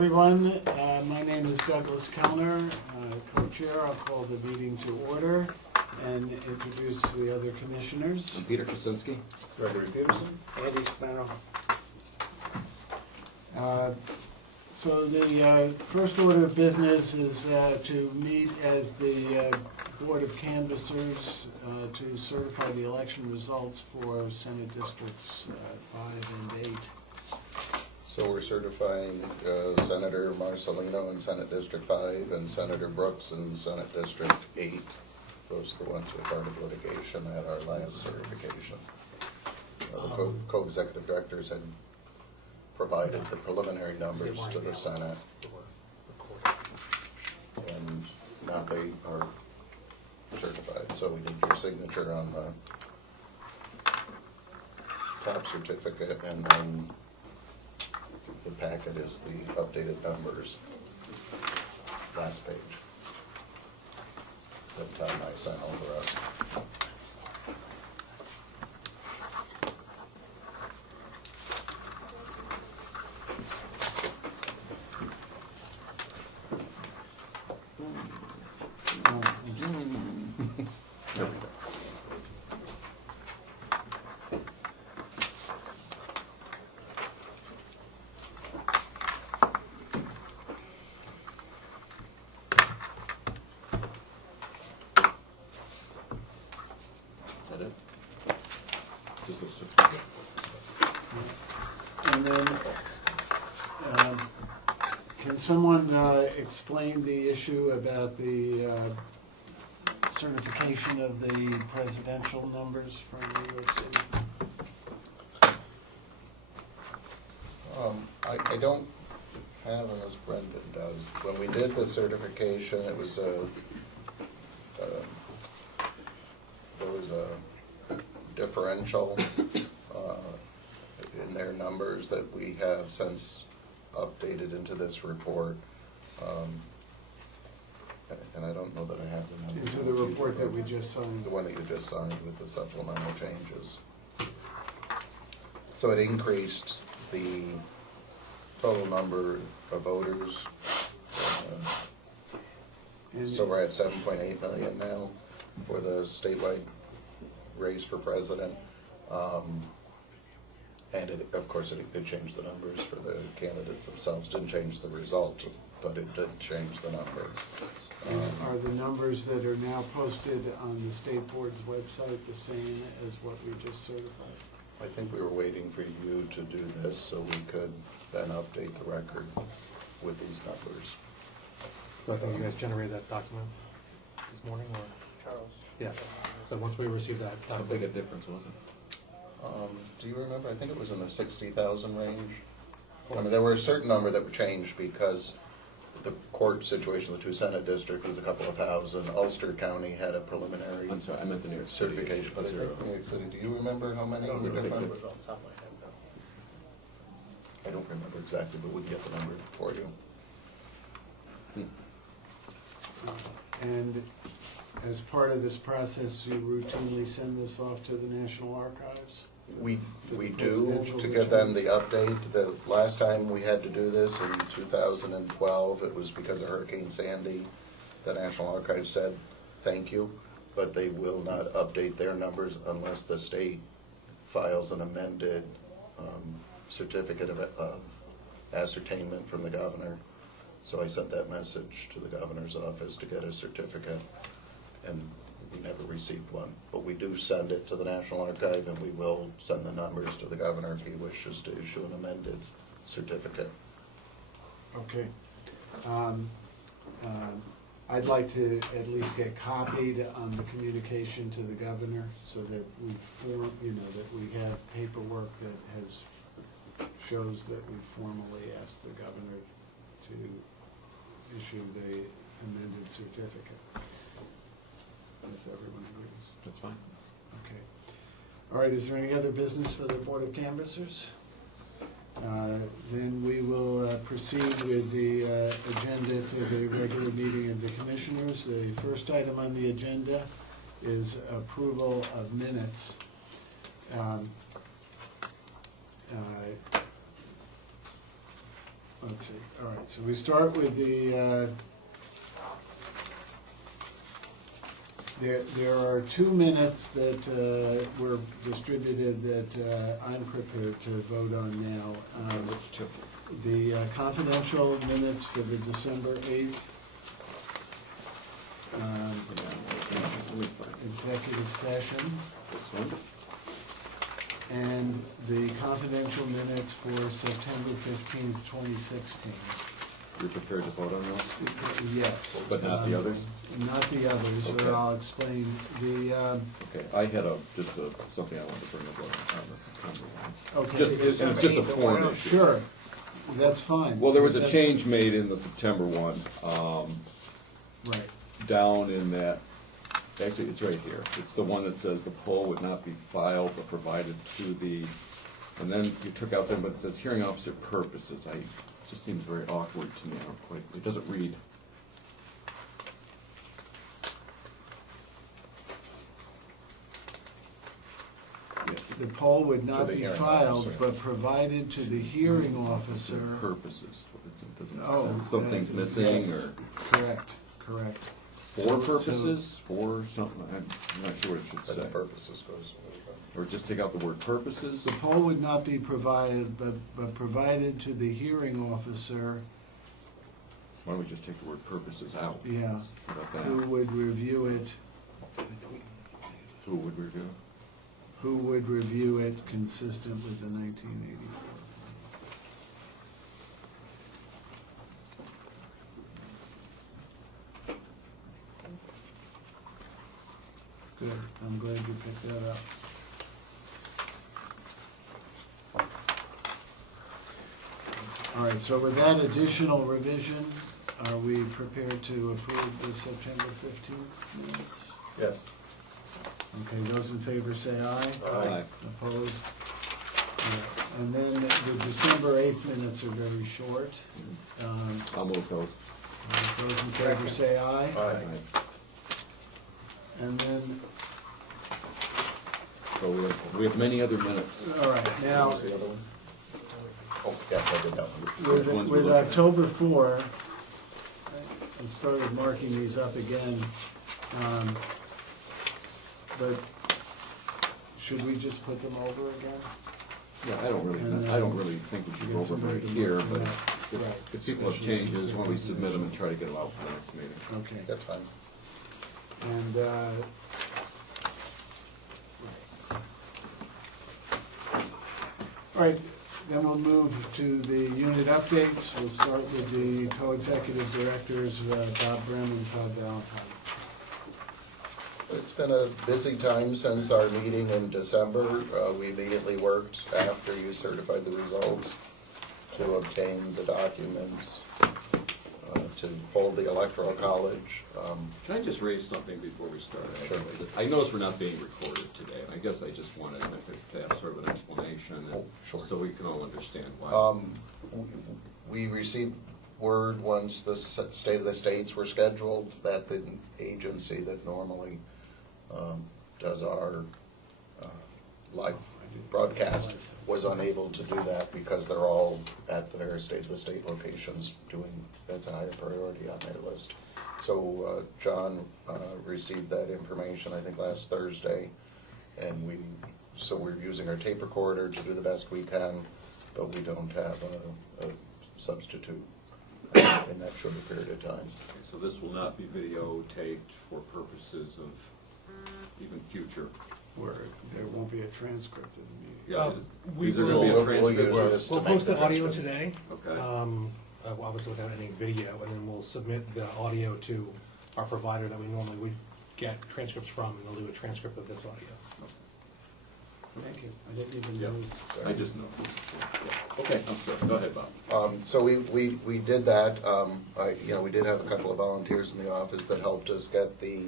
Everyone, my name is Douglas Kellner, co-chair. I'll call the meeting to order and introduce the other commissioners. I'm Peter Kuczynski. Gregory Peterson. Andy Spano. So the first order of business is to meet as the Board of Canvassers to certify the election results for Senate Districts 5 and 8. So we're certifying Senator Marcelino in Senate District 5 and Senator Brooks in Senate District 8. Those are the ones who are part of litigation at our last certification. The co-executive directors had provided the preliminary numbers to the Senate, and now they are certified. So we need your signature on the top certificate, and then the packet is the updated numbers. Last page. That Tom I sent over us. And then, can someone explain the issue about the certification of the presidential numbers from New York City? I don't have it as Brendan does. When we did the certification, it was there was a differential in their numbers that we have since updated into this report. And I don't know that I have the numbers. Into the report that we just signed. The one that you just signed with the supplemental changes. So it increased the total number of voters. So we're at 7.8 million now for the statewide race for president. And of course, it did change the numbers for the candidates themselves. Didn't change the result, but it did change the number. Are the numbers that are now posted on the state board's website the same as what we just certified? I think we were waiting for you to do this so we could then update the record with these numbers. So I think you guys generated that document this morning, or? Charles. Yeah. So once we receive that How document. big a difference was it? Do you remember? I think it was in the 60,000 range. I mean, there were a certain number that were changed because the court situation, the two Senate districts, was a couple of thousand. Ulster County had a preliminary I'm sorry, I meant the New York City. certification. But I think New York City, do you remember how many were different? I don't remember exactly, but we can get the number for you. And as part of this process, you routinely send this off to the National Archives? We For the do, presidential to give them the returns? update. The last time we had to do this in 2012, it was because of Hurricane Sandy. The National Archives said, thank you, but they will not update their numbers unless the state files an amended certificate of ascertainment from the governor. So I sent that message to the governor's office to get a certificate, and we never received one. But we do send it to the National Archive, and we will send the numbers to the governor if he wishes to issue an amended certificate. Okay. I'd like to at least get copied on the communication to the governor so that we that we have paperwork that shows that we formally asked the governor to issue the amended certificate. If everyone agrees. That's fine. Okay. All right, is there any other business for the Board of Canvassers? Then we will proceed with the agenda for the regular meeting of the Commissioners. The first item on the agenda is approval of minutes. let's see, all right, so we start with the, there are 2 minutes that were distributed that I'm prepared to vote on now. Which two? The confidential minutes for the December 8th executive session, This one? and the confidential minutes for September 15th, 2016. You're prepared to vote on those? Yes. But not the others? Not the others, Okay. or I'll explain. The, Okay, I had something I wanted to bring up on the September one. okay. Just, and it's just a form issue. Sure, that's fine. Well, there was a That's- change made in the September one, Right, down in that, actually, it's right here. It's the one that says the poll would not be filed or provided to the, and then you took out something, but it says hearing officer purposes. It just seems very awkward to me. I don't quite, it doesn't read. the poll would To not the be hearing filed, officer. but provided to the hearing officer. Purposes. It doesn't make Oh, sense. Something's that- missing, yes, or Correct. for So- purposes, for something, I'm not sure what it should But the say. purposes goes. Or just take out the word purposes. The poll would not be provided, but provided to the hearing officer, Why don't we just take the word purposes out? yeah, How about who that? would review it, Who would review? who would review it consistent with the 1984. Good, I'm glad you picked that up. All right, so with that additional revision, are we prepared to approve the September 15th minutes? Yes. Okay, those in favor say aye. Aye. Opposed? Yeah. And then the December 8th minutes are very short. I'll move those. Those in favor say aye. Aye. And then, So we have many other minutes. all right, now, What was the other one? Oh, yeah, I did that one. Which ones we with looking at? October 4, I started marking these up again. But should we just put them over again? Yeah, I don't really think we should go over them right here, but if people have changes, why don't we submit them and try to get them out for the next meeting? Okay. That's fine. And, all right, then we'll move to the unit updates. We'll start with the co-executive directors, Bob Brim and Todd Valentine. It's been a busy time since our meeting in December. We immediately worked after you certified the results to obtain the documents, to hold the electoral college. Can I just raise something before we start? Sure. I notice we're not being recorded today, and I guess I just wanted to have sort of an explanation, and Oh, sure. so we can all understand why. We received word once the State of the States were scheduled that the agency that normally does our live broadcast was unable to do that because they're all at the various State of the State locations doing, that's a higher priority on their list. So John received that information, I think, last Thursday, and we're using our tape recorder to do the best we can, but we don't have a substitute in that shorter period of time. Okay, so this will not be videotaped for purposes of even future. Where there won't be a transcript of the meeting. Yeah, we is there gonna be a We'll transcript? use this to We'll make post the audio transcript. today, Okay. obviously without any video, and then we'll submit the audio to our provider that we normally would get transcripts from, and they'll do a transcript of this audio. Thank you. I didn't even Yeah, know. I just know. Yeah. Okay, I'm sorry, go ahead, Bob. So we did that. We did have a couple of volunteers in the office that helped us get the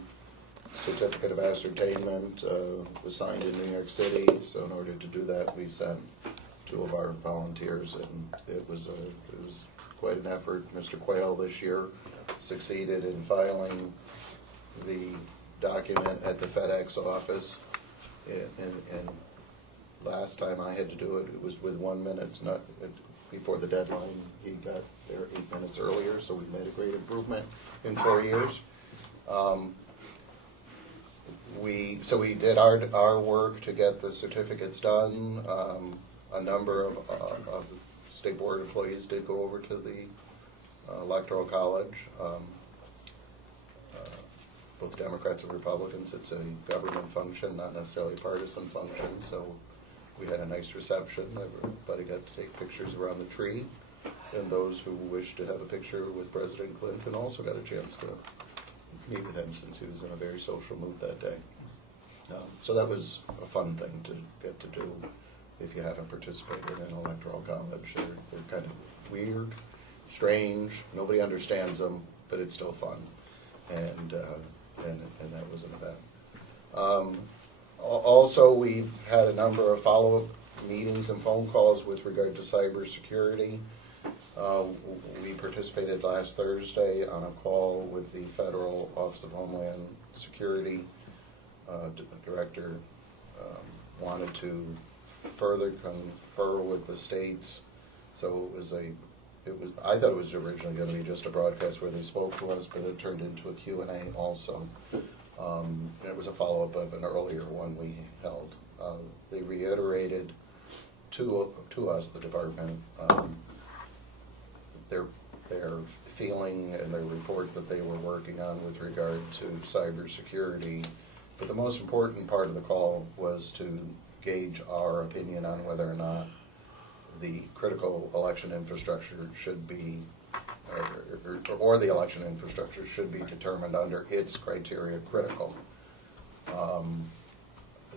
certificate of ascertainment, was signed in New York City. So in order to do that, we sent 2 of our volunteers, and it was quite an effort. Mr. Quayle this year succeeded in filing the document at the FedEx office, and last time I had to do it, it was with 1 minute. before the deadline. He got there 8 minutes earlier, so we made a great improvement in 4 years. So we did our work to get the certificates done. A number of the state board employees did go over to the electoral college. Both Democrats and Republicans. It's a government function, not necessarily a partisan function, so we had a nice reception. Everybody got to take pictures around the tree, and those who wished to have a picture with President Clinton also got a chance to meet with him, since he was in a very social mood that day. So that was a fun thing to get to do. If you haven't participated in electoral college, they're kind of weird, strange, nobody understands them, but it's still fun. And that was an event. Also, we've had a number of follow-up meetings and phone calls with regard to cybersecurity. We participated last Thursday on a call with the Federal Office of Homeland Security. The director wanted to further confer with the states, so I thought it was originally going to be just a broadcast where they spoke to us, but it turned into a Q&A also. And it was a follow-up of an earlier one we held. They reiterated to us, the department, their feeling and their report that they were working on with regard to cybersecurity. But the most important part of the call was to gauge our opinion on whether or not the critical election infrastructure should be, or the election infrastructure should be determined under its criteria critical.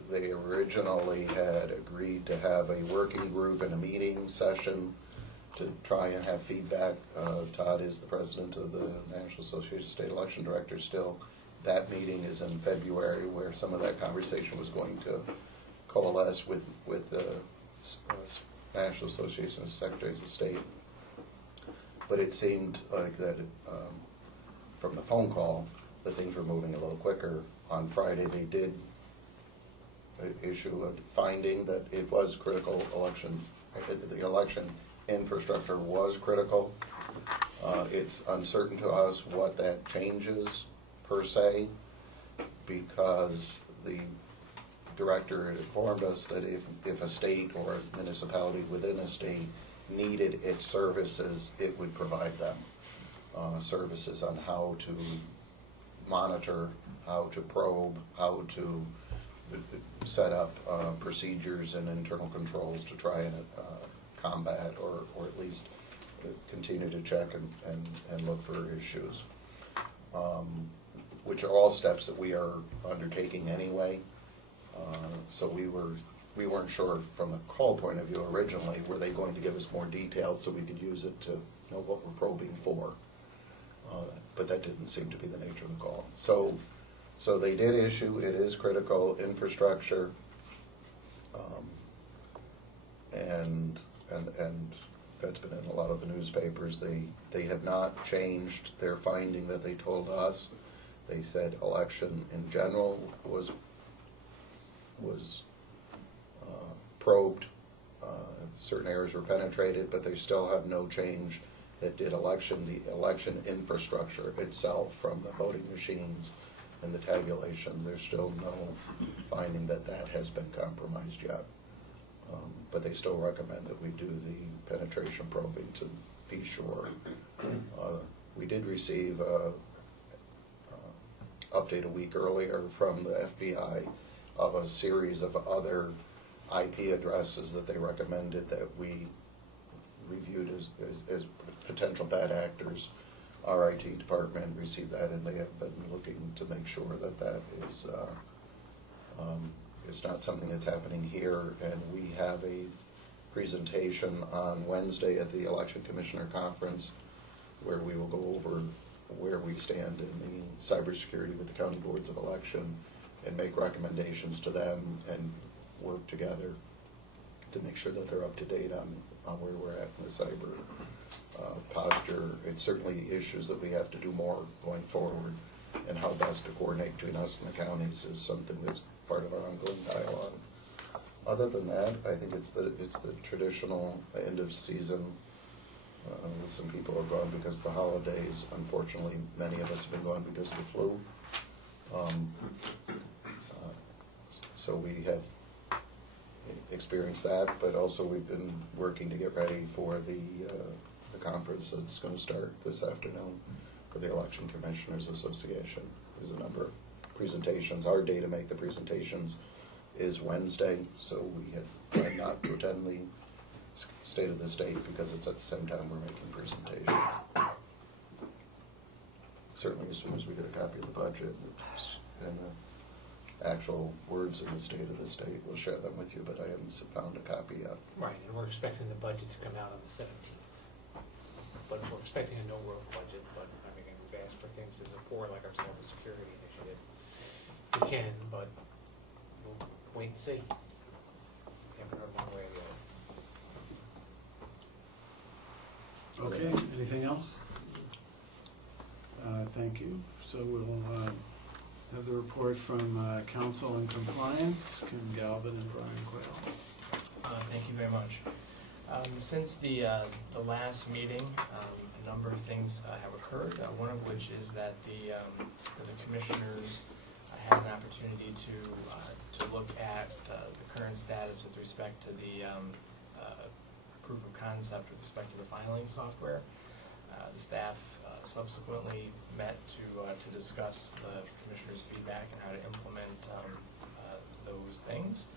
They originally had agreed to have a working group and a meeting session to try and have feedback. Todd is the president of the National Association of State Election Directors still. That meeting is in February, where some of that conversation was going to coalesce with the National Association of Secretaries of State. But it seemed like that from the phone call that things were moving a little quicker. On Friday they did issue a finding that it was critical the election infrastructure was critical. It's uncertain to us what that changes per se, because the director had informed us that if a state or a municipality within a state needed its services, it would provide them services on how to monitor, how to probe, how to set up procedures and internal controls to try and combat or at least continue to check and look for issues, which are all steps that we are undertaking anyway. So we weren't sure from the call point of view originally, were they going to give us more details so we could use it to know what we're probing for? But that didn't seem to be the nature of the call. So they did issue, it is critical infrastructure, and that's been in a lot of the newspapers. They have not changed their finding that they told us. They said election in general was probed, certain areas were penetrated, but they still have no change that did the election infrastructure itself, from the voting machines and the tabulation. There's still no finding that has been compromised yet. But they still recommend that we do the penetration probing to be sure. We did receive an update a week earlier from the FBI of a series of other IP addresses that they recommended that we reviewed as potential bad actors. Our IT department received that, and they have been looking to make sure that is it's not something that's happening here. And we have a presentation on Wednesday at the Election Commissioner Conference where we will go over where we stand in the cybersecurity with the county boards of election and make recommendations to them and work together to make sure that they're up to date on where we're at in the cyber posture. It's certainly issues that we have to do more going forward, and how best to coordinate between us and the counties is something that's part of our ongoing dialogue. Other than that, I think it's the traditional end of season. Some people are gone because of the holidays. Unfortunately, many of us have been gone because of the flu. So we have experienced that, but also we've been working to get ready for the conference that's going to start this afternoon for the Election Commissioners Association. There's a number of presentations. Our day to make the presentations is Wednesday, so we had planned not to attend the State of the State because it's at the same time we're making presentations. Certainly as soon as we get a copy of the budget and the actual words in the State of the State, we'll share them with you, but I haven't found a copy yet. Right, and we're expecting the budget to come out on the 17th. But we're expecting a no-work budget, but I mean, we've asked for things to support, like our cybersecurity initiative. We can, but we'll wait and see. Haven't heard one way or the other. Okay, anything else? Thank you. So we'll have the report from Council and Compliance, Kim Galvin and Brian Quayle. Thank you very much. Since the last meeting, a number of things have occurred, one of which is that the commissioners had an opportunity to look at the current status with respect to the proof of concept with respect to the filing software. The staff subsequently met to discuss the commissioners' feedback and how to implement those things.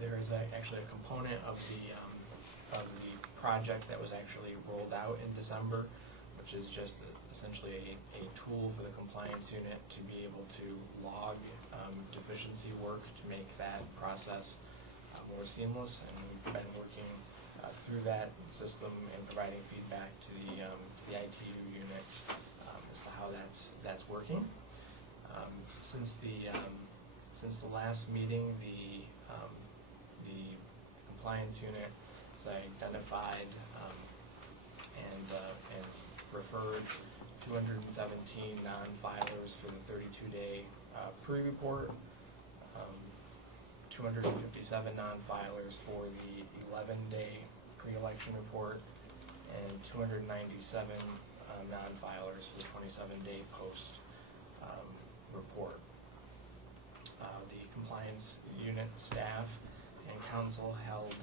There is actually a component of the project that was actually rolled out in December, which is just essentially a tool for the compliance unit to be able to log deficiency work to make that process more seamless. And we've been working through that system and providing feedback to the ITU unit as to how that's working. Since the last meeting, the compliance unit has identified and referred 217 non-filers for the 32-day pre-report, 257 non-filers for the 11-day pre-election report, and 297 non-filers for the 27-day post report. The compliance unit staff and council held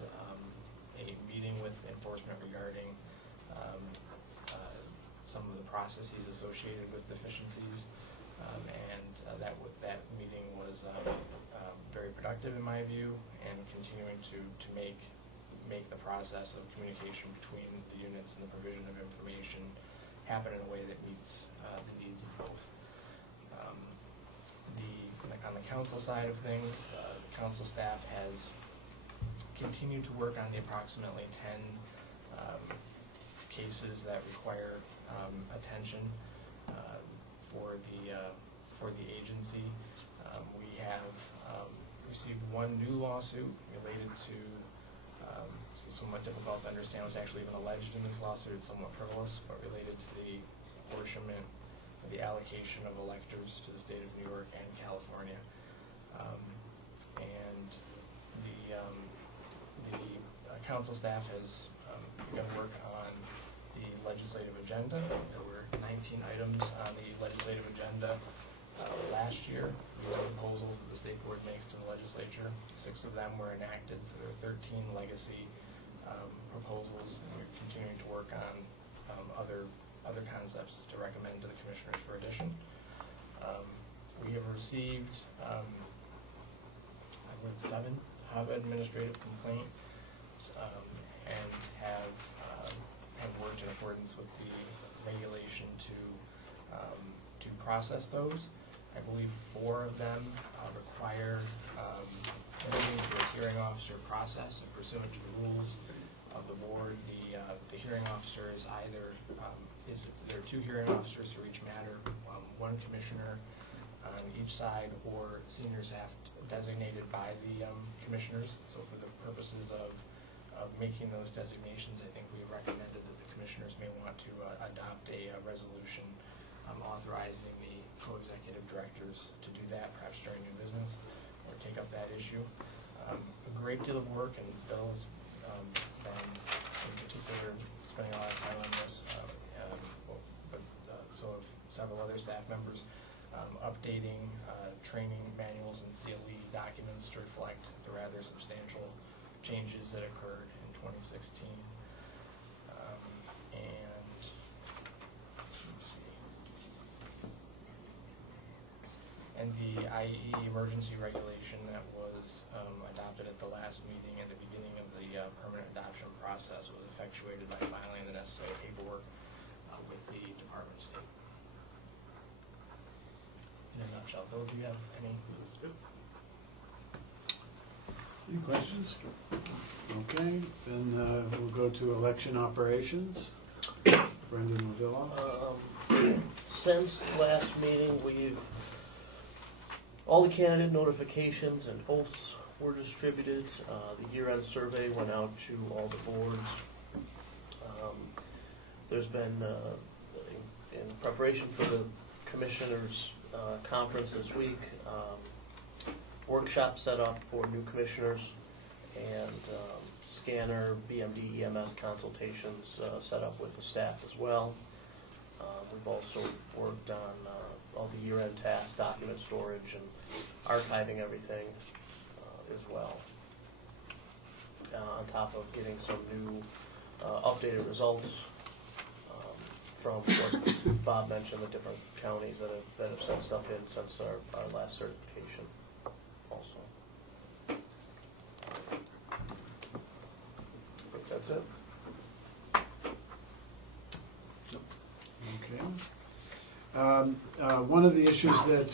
a meeting with enforcement regarding some of the processes associated with deficiencies, and that meeting was very productive in my view, and continuing to make the process of communication between the units and the provision of information happen in a way that meets the needs of both. On the council side of things, the council staff has continued to work on the approximately 10 cases that require attention for the agency. We have received one new lawsuit related to somewhat difficult to understand what's actually even alleged in this lawsuit. It's somewhat frivolous, but related to the apportionment of the allocation of electors to the state of New York and California. And the council staff has begun work on the legislative agenda. There were 19 items on the legislative agenda last year. These are proposals that the state board makes to the legislature. 6 of them were enacted, so there are 13 legacy proposals, and we're continuing to work on other concepts to recommend to the commissioners for addition. We have received, I believe, 7 administrative complaints, and have worked in accordance with the regulation to process those. I believe 4 of them require moving to a hearing officer process, and pursuant to the rules of the board, the hearing officer is either there are 2 hearing officers for each matter, 1 commissioner on each side, or senior staff designated by the commissioners. So for the purposes of making those designations, I think we recommended that the commissioners may want to adopt a resolution authorizing the co-executive directors to do that, perhaps during new business, or take up that issue. A great deal of work, and Bill has been in particular spending a lot of time on this, but so have several other staff members, updating training manuals and CLE documents to reflect the rather substantial changes that occurred in 2016. And let's see. And the IE emergency regulation that was adopted at the last meeting and the beginning of the permanent adoption process was effectuated by filing the necessary paperwork with the Department of State. In a nutshell, Bill, do you have any? Any questions? Okay, then we'll go to election operations. Brendan Lavilla. Since last meeting, all the candidate notifications and oaths were distributed. The year-end survey went out to all the boards. There's been, in preparation for the commissioners' conference this week, workshop set up for new commissioners, and scanner, BMD, EMS consultations set up with the staff as well. We've also worked on all the year-end tasks, document storage, and archiving everything as well. On top of getting some new updated results from what Bob mentioned, the different counties that have sent stuff in since our last certification also. I think that's it. Okay. One of the issues that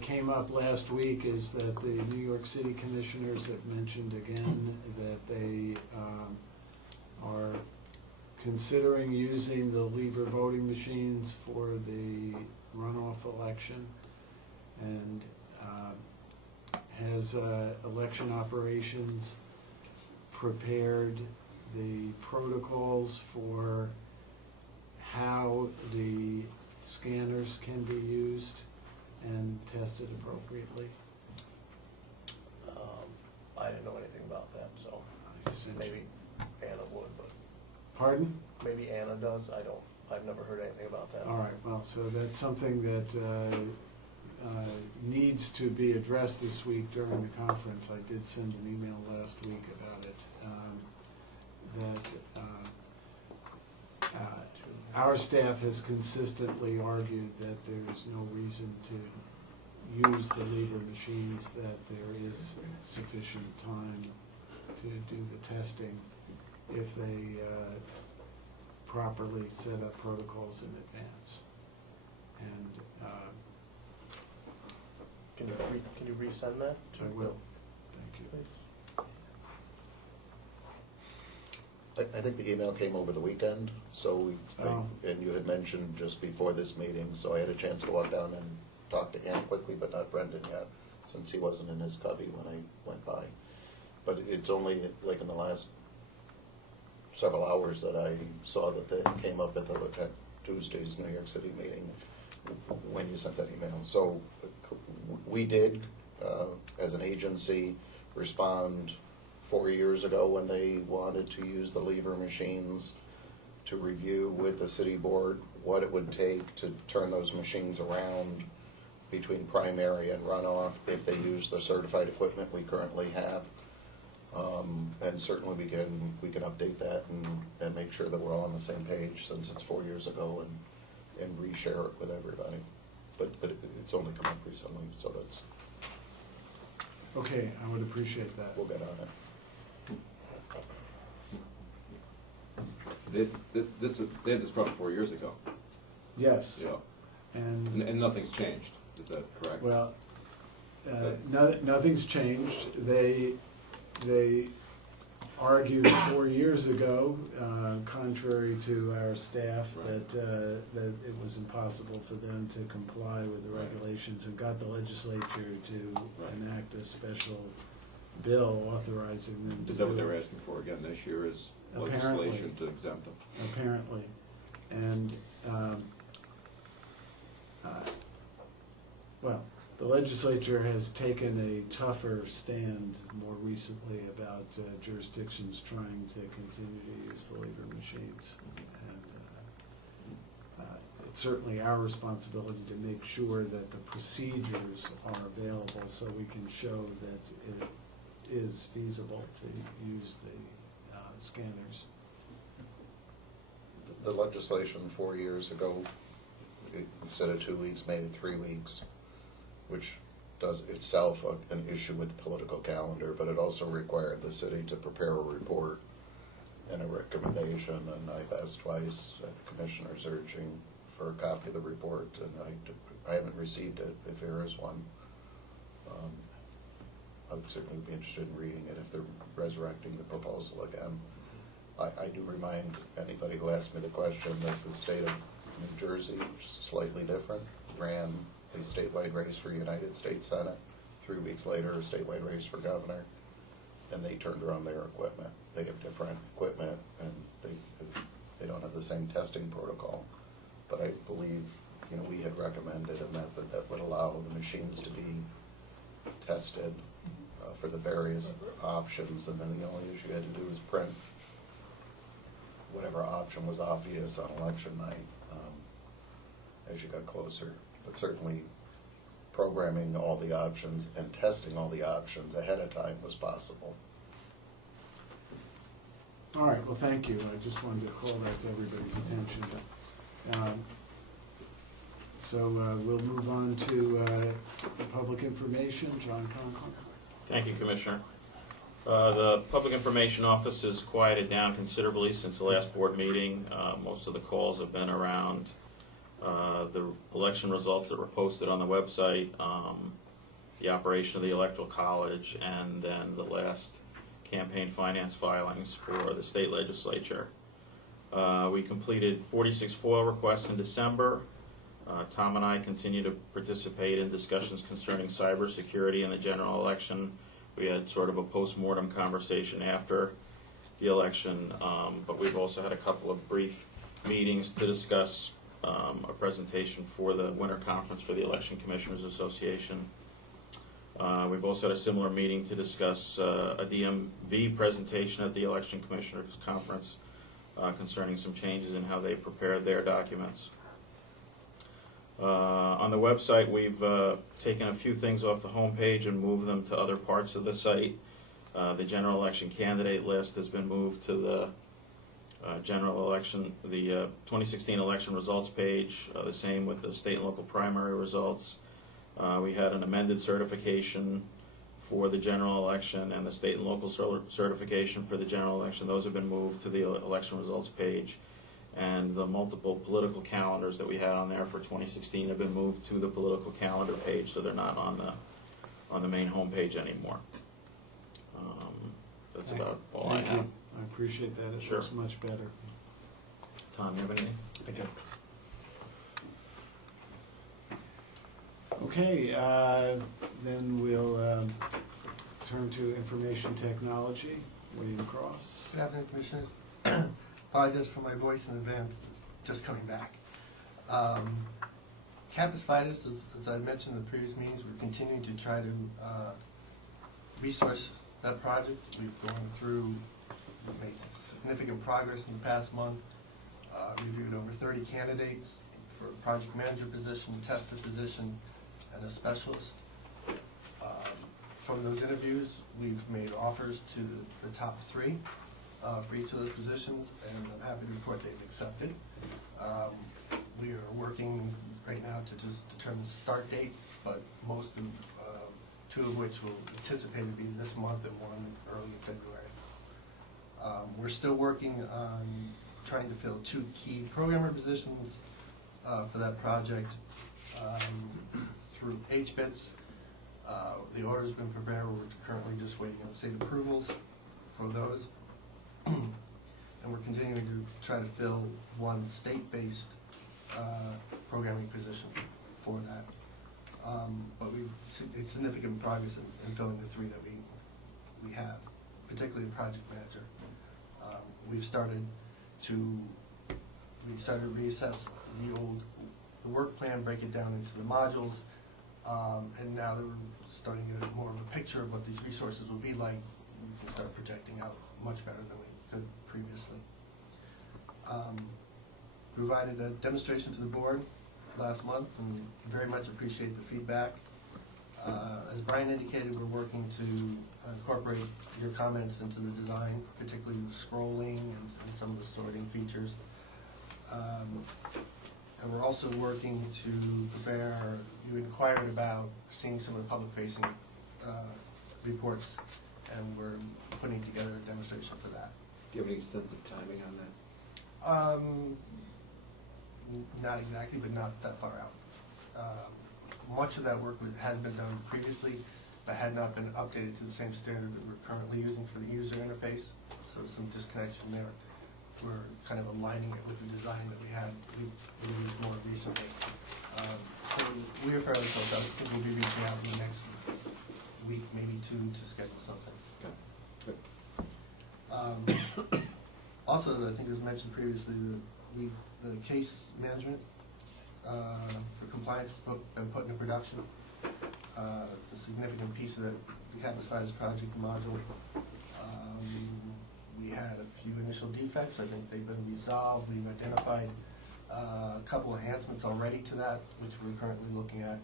came up last week is that the New York City Commissioners have mentioned again that they are considering using the lever voting machines for the runoff election, and has election operations prepared the protocols for how the scanners can be used and tested appropriately. I didn't know anything about that, so maybe Anna would, but Pardon? maybe Anna does. I've never heard anything about that. All right, well, so that's something that needs to be addressed this week during the conference. I did send an email last week about it. Our staff has consistently argued that there's no reason to use the lever machines, that there is sufficient time to do the testing if they properly set up protocols in advance. And Can you resend that? I will. Thank you. Please. I think the email came over the weekend, so Oh. and you had mentioned just before this meeting, so I had a chance to walk down and talk to Ann quickly, but not Brendan yet, since he wasn't in his cubby when I went by. But it's only like in the last several hours that I saw that they came up at Tuesday's New York City meeting when you sent that email. So we did, as an agency, respond 4 years ago when they wanted to use the lever machines to review with the city board what it would take to turn those machines around between primary and runoff if they use the certified equipment we currently have. And certainly we can update that and make sure that we're all on the same page, since it's 4 years ago, and reshare it with everybody. But it's only come up recently, so that's, Okay, I would appreciate that. we'll get on it. They had this problem 4 years ago. Yes. Yeah. And, Nothing's changed. Is that correct? well, nothing's changed. They argued 4 years ago, contrary to our staff, Right. that it was impossible for them to comply with the Right. regulations, and got the legislature to Right. enact a special bill authorizing them to do it. Is that what they're asking for again this year, is Apparently. legislation to exempt them? Apparently. And, well, the legislature has taken a tougher stand more recently about jurisdictions trying to continue to use the labor machines. And it's certainly our responsibility to make sure that the procedures are available so we can show that it is feasible to use the scanners. The legislation 4 years ago, instead of 2 weeks, made it 3 weeks, which does itself an issue with the political calendar, but it also required the city to prepare a report and a recommendation, and I've asked twice at the commissioners urging for a copy of the report, and I haven't received it, if there is one. I would certainly be interested in reading it if they're resurrecting the proposal again. I do remind anybody who asks me the question that the state of New Jersey, which is slightly different, ran a statewide race for United States Senate. 3 weeks later, a statewide race for governor, and they turned around their equipment. They have different equipment, and they don't have the same testing protocol. But I believe, we had recommended a method that would allow the machines to be tested for the various options, and then the only issue you had to do was print whatever option was obvious on election night as you got closer. But certainly programming all the options and testing all the options ahead of time was possible. All right, well, thank you. I just wanted to call that to everybody's attention. So we'll move on to the public information. John Conklin. Thank you, Commissioner. The Public Information Office has quieted down considerably since the last board meeting. Most of the calls have been around the election results that were posted on the website, the operation of the Electoral College, and then the last campaign finance filings for the state legislature. We completed 46 FOIL requests in December. Tom and I continue to participate in discussions concerning cybersecurity in the general election. We had sort of a post-mortem conversation after the election, but we've also had a couple of brief meetings to discuss a presentation for the winter conference for the Election Commissioners Association. We've also had a similar meeting to discuss a DMV presentation at the Election Commissioners Conference concerning some changes in how they prepare their documents. On the website, we've taken a few things off the homepage and moved them to other parts of the site. The general election candidate list has been moved to the general election, the 2016 election results page, the same with the state and local primary results. We had an amended certification for the general election and the state and local certification for the general election. Those have been moved to the election results page. And the multiple political calendars that we had on there for 2016 have been moved to the political calendar page, so they're not on the main homepage anymore. That's about all I have. Thank you. I appreciate that. It Sure. looks much better. Tom, you have anything? I do. Okay, then we'll turn to information technology. William Cross. Good afternoon, Commissioner. Apologize for my voice in advance, it's just coming back. Campus Fighters, as I mentioned in the previous meetings, we're continuing to try to resource that project. We've made significant progress in the past month, reviewed over 30 candidates for a project manager position, tester position, and a specialist. From those interviews, we've made offers to the top 3 for each of those positions, and I'm happy to report they've accepted. We are working right now to just determine start dates, but most of 2 of which will anticipate to be this month and 1 early in February. We're still working on trying to fill 2 key programmer positions for that project through HBITS. The order's been prepared. We're currently just waiting on state approvals for those. And we're continuing to try to fill 1 state-based programming position for that. But we've made significant progress in filling the 3 that we have, particularly the project manager. We've started to reassess the work plan, break it down into the modules, And now that we're starting to get more of a picture of what these resources will be like, we can start projecting out much better than we could previously. Provided a demonstration to the board last month and very much appreciate the feedback. As Brian indicated, we're working to incorporate your comments into the design, particularly the scrolling and some of the sorting features. And we're also working to prepare, you inquired about seeing some of the public-facing reports, and we're putting together a demonstration for that. Do you have any sense of timing on that? Not exactly, but not that far out. Much of that work has been done previously, but had not been updated to the same standard that we're currently using for the user interface, so some disconnection there. We're kind of aligning it with the design that we used more recently. So we are fairly close. I think we'll be reaching out in the next week, maybe two, to schedule something. Okay. Good. Also, I think it was mentioned previously that the case management for compliance has been put into production. It's a significant piece of the Campus Fires project module. We had a few initial defects. I think they've been resolved. We've identified a couple enhancements already to that, which we're currently looking at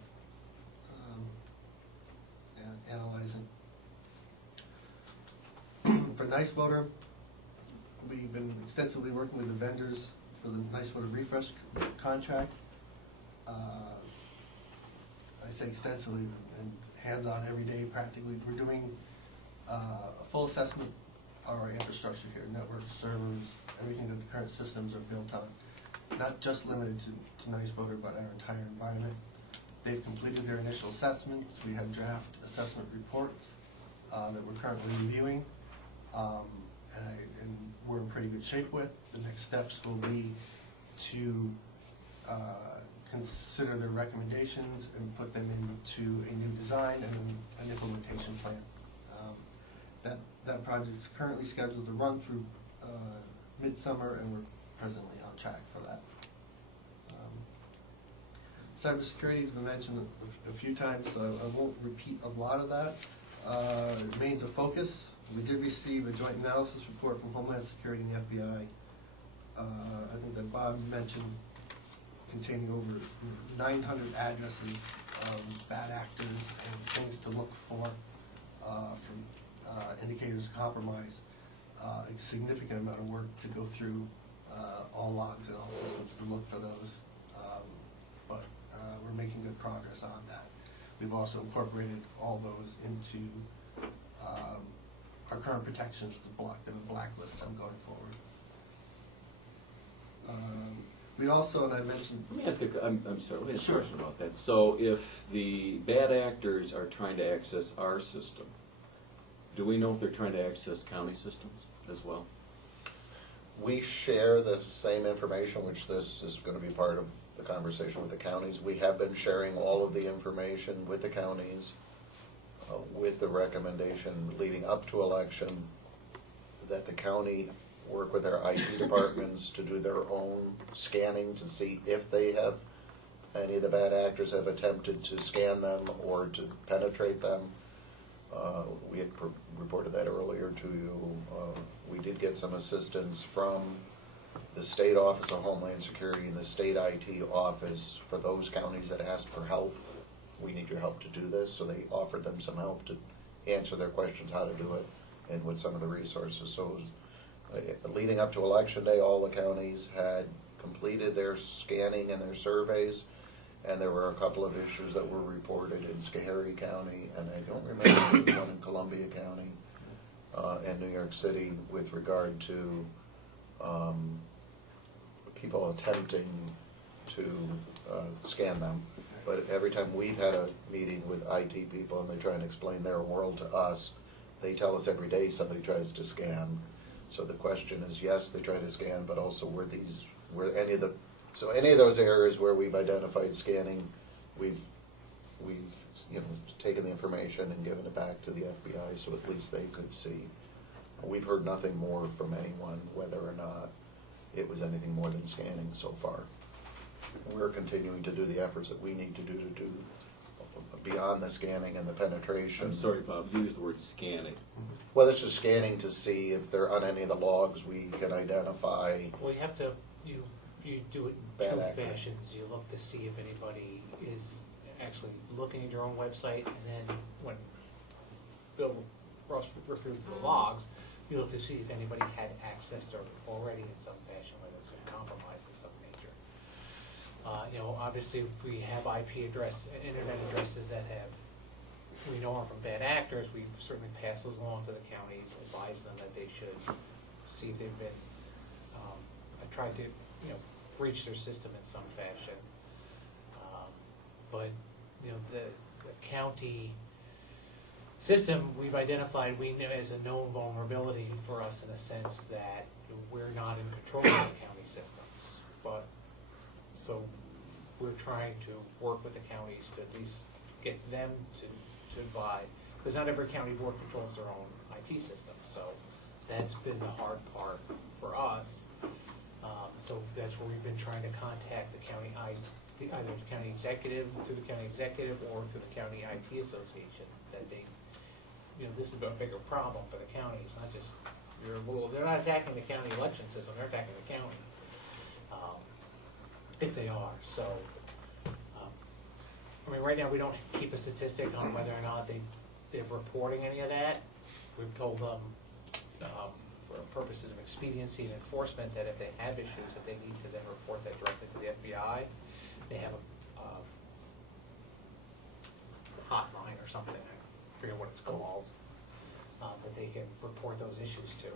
and analyzing. For Nysboe, we've been extensively working with the vendors for the Nysboe refresh contract. I say extensively and hands-on every day practically. We're doing a full assessment of our infrastructure here, network, servers, everything that the current systems are built on. Not just limited to Nysboe, but our entire environment. They've completed their initial assessments. We have draft assessment reports that we're currently reviewing. And we're in pretty good shape with. The next steps will be to consider their recommendations and put them into a new design and an implementation plan. That project is currently scheduled to run through midsummer, and we're presently on track for that. Cybersecurity has been mentioned a few times, so I won't repeat a lot of that. It remains a focus. We did receive a joint analysis report from Homeland Security and the FBI. I think that Bob mentioned containing over 900 addresses of bad actors and things to look for indicators of compromise. A significant amount of work to go through all logs and all systems to look for those. But we're making good progress on that. We've also incorporated all those into our current protections to block them and blacklist them going forward. We also, and I mentioned... Let me ask I'm sorry, let me ask Sure. a question about that. So if the bad actors are trying to access our system, do we know if they're trying to access county systems as well? We share the same information, which this is going to be part of the conversation with the counties. We have been sharing all of the information with the counties, with the recommendation leading up to election that the county work with their IT departments to do their own scanning to see if they have, any of the bad actors have attempted to scan them or to penetrate them. We had reported that earlier to you. We did get some assistance from the State Office of Homeland Security and the State IT Office for those counties that asked for help. We need your help to do this, so they offered them some help to answer their questions how to do it and with some of the resources. So it was, leading up to Election Day, all the counties had completed their scanning and their surveys, and there were a couple of issues that were reported in Schoharie County, and I don't remember the one in Columbia County and New York City with regard to people attempting to scan them. But every time we've had a meeting with IT people and they try and explain their world to us, they tell us every day somebody tries to scan. So the question is, yes, they try to scan, but also were any of those areas where we've identified scanning, we've taken the information and given it back to the FBI so at least they could see. We've heard nothing more from anyone whether or not it was anything more than scanning so far. We're continuing to do the efforts that we need to do beyond the scanning and the penetration. I'm sorry, Bob, you used the word scanning. Well, this is scanning to see if they're on any of the logs we can identify. Well, you have to, you do it in Bad two actors. fashions. You look to see if anybody is actually looking at your own website, and then when Bill Ross referred to the logs, you look to see if anybody had access to it already in some fashion, whether it's been compromised in some nature. You know, obviously, if we have internet addresses that we know are from bad actors, we certainly pass those along to the counties, advise them that they should see if they've been, tried to, you know, breach their system in some fashion. But, you know, the county system, we've identified, we know as a known vulnerability for us in a sense that we're not in control of the county systems. But, so we're trying to work with the counties to at least get them to advise, because not every county board controls their own IT system, so that's been the hard part for us. So that's where we've been trying to contact the county either the county executive, through the county executive, or through the county IT association, that they, you know, this is a bigger problem for the county. It's not just they're not attacking the county election system, they're attacking the county, if they are. So, I mean, right now, we don't keep a statistic on whether or not they're reporting any of that. We've told them, for purposes of expediency and enforcement, that if they have issues, that they need to then report that directly to the FBI. They have a hotline or something, I forget what it's called, that they can report those issues to.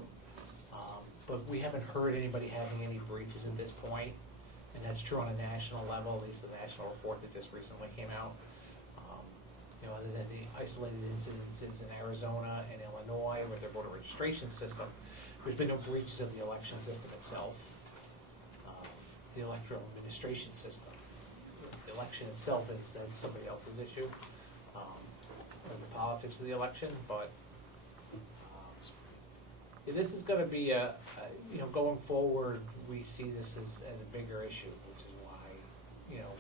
But we haven't heard anybody having any breaches at this point, and that's true on a national level, at least the national report that just recently came out. You know, other than the isolated incidences in Arizona and Illinois with their voter registration system, there's been no breaches of the election system itself, the electoral administration system. The election itself that's somebody else's issue, or the politics of the election, but this is going to be you know, going forward, we see this as a bigger issue, which is why, you know,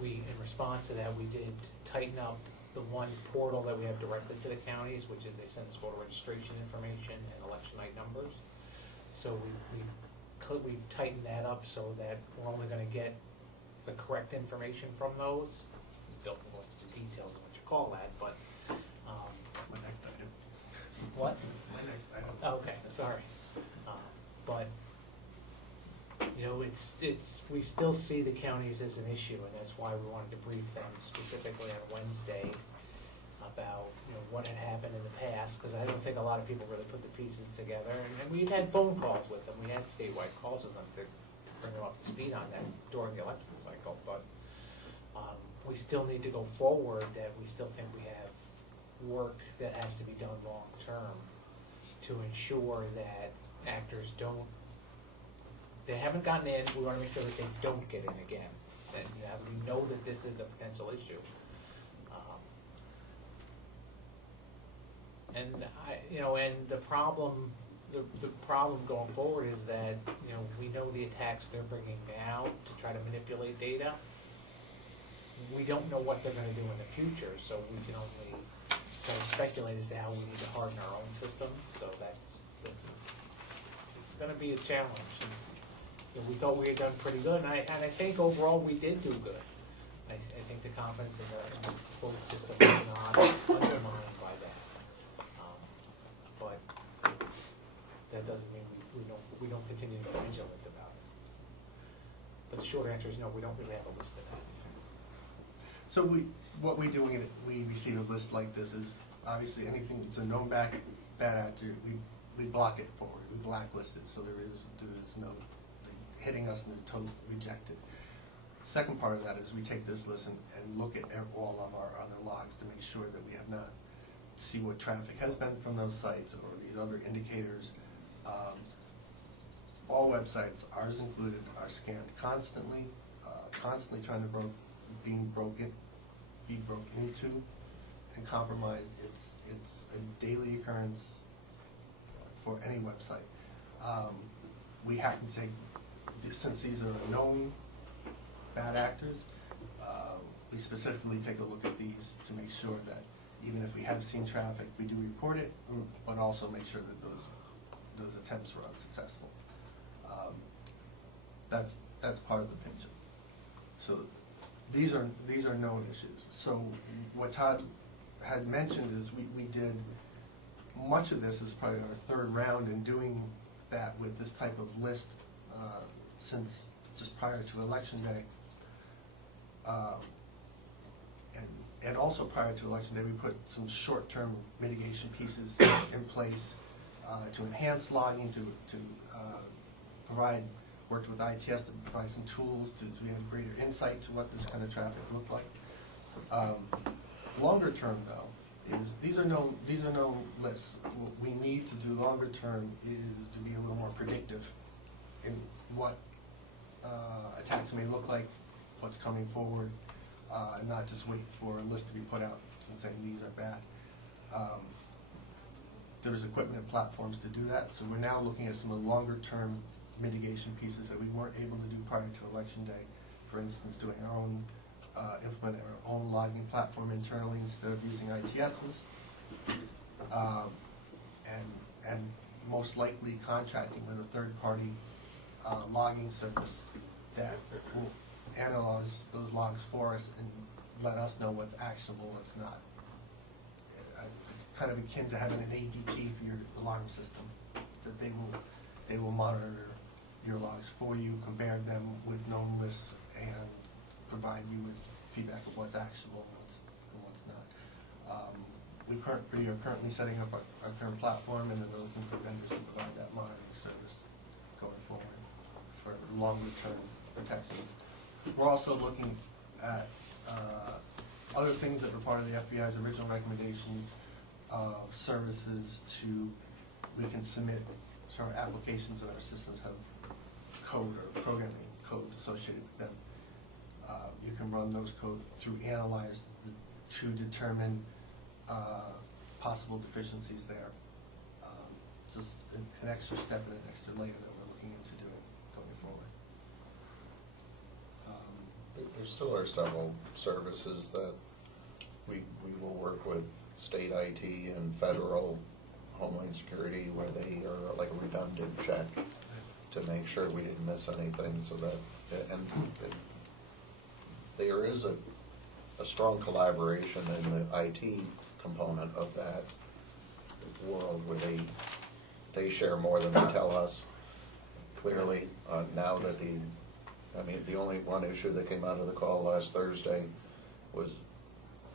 we in response to that, we did tighten up the one portal that we have directly to the counties, which is they send us voter registration information and election night numbers. So we've tightened that up so that we're only going to get the correct information from those. We don't go into the details of what you call that, but My next item. what? My next item. Okay, sorry. But, you know, we still see the counties as an issue, and that's why we wanted to brief them specifically on Wednesday about, you know, what had happened in the past, because I don't think a lot of people really put the pieces together. And we've had phone calls with them, we had statewide calls with them to bring them up to speed on that during the election cycle, but we still need to go forward, that we still think we have work that has to be done long-term to ensure that actors they haven't gotten in, we want to make sure that they don't get in again. And, you know, we know that this is a potential issue. And you know, and the problem going forward is that, you know, we know the attacks they're bringing now to try to manipulate data. We don't know what they're going to do in the future, so we can only kind of speculate as to how we need to harden our own systems. So it's going to be a challenge. And, you know, we thought we had done pretty good, and I think overall we did do good. I think the confidence in the vote system is not undermined by that. But that doesn't mean we don't continue to be vigilant about it. But the short answer is no, we don't really have a list of that. So what we do when we receive a list like this is, obviously, anything that's a known bad actor, we block it forward, we blacklist it, so there is no hitting us and they're totally rejected. Second part of that is we take this list and look at all of our other logs to make sure that we have not see what traffic has been from those sites or these other indicators. All websites, ours included, are scanned constantly, constantly trying to be broken into and compromised. It's a daily occurrence for any website. We have to take, since these are known bad actors, we specifically take a look at these to make sure that even if we have seen traffic, we do report it, but also make sure that those attempts were unsuccessful. That's part of the picture. So these are known issues. So what Todd had mentioned is we did much of this is probably our third round in doing that with this type of list since just prior to Election Day. And also prior to Election Day, we put some short-term mitigation pieces in place to enhance logging, to provide, worked with ITS to provide some tools to have greater insight to what this kind of traffic looked like. Longer term, though, is these are known lists. What we need to do longer term is to be a little more predictive in what attacks may look like, what's coming forward, and not just wait for a list to be put out and saying these are bad. There's equipment and platforms to do that, so we're now looking at some of the longer term mitigation pieces that we weren't able to do prior to Election Day. For instance, doing our own, implementing our own logging platform internally instead of using ITS's, and most likely contracting with a third-party logging service that will analyze those logs for us and let us know what's actionable, what's not. It's kind of akin to having an ADT for your alarm system, that they will monitor your logs for you, compare them with known lists, and provide you with feedback of what's actionable and what's not. We are currently setting up our current platform, and then we're looking for vendors to provide that monitoring service going forward for longer-term protections. We're also looking at other things that were part of the FBI's original recommendations of services we can submit sort of applications that our systems have code or programming code associated with them. You can run those code through Analyze to determine possible deficiencies there. Just an extra step and an extra layer that we're looking into doing going forward. There still are several services that we will work with state IT and federal Homeland Security where they are like a redundant check to make sure we didn't miss anything, so that, and there is a strong collaboration in the IT component of that world where they share more than they tell us. Clearly, now that the only one issue that came out of the call last Thursday was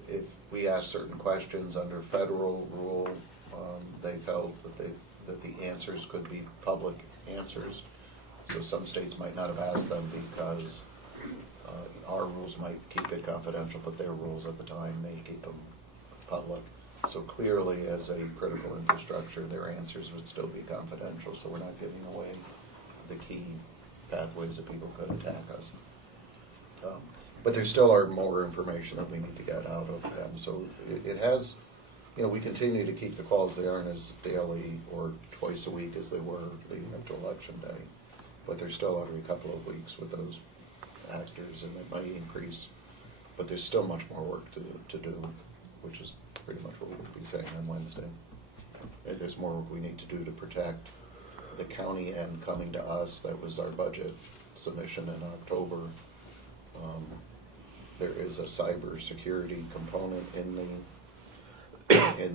if we asked certain questions under federal rule, they felt that the answers could be public answers. So some states might not have asked them because our rules might keep it confidential, but their rules at the time may keep them public. So clearly, as a critical infrastructure, their answers would still be confidential, so we're not giving away the key pathways that people could attack us. But there still are more information that we need to get out of them. So it has, we continue to keep the calls. They aren't as daily or twice a week as they were leading up to Election Day. But they're still every couple of weeks with those actors, and it might increase. But there's still much more work to do, which is pretty much what we'll be saying on Wednesday. And there's more work we need to do to protect the county end coming to us. That was our budget submission in October. There is a cybersecurity component in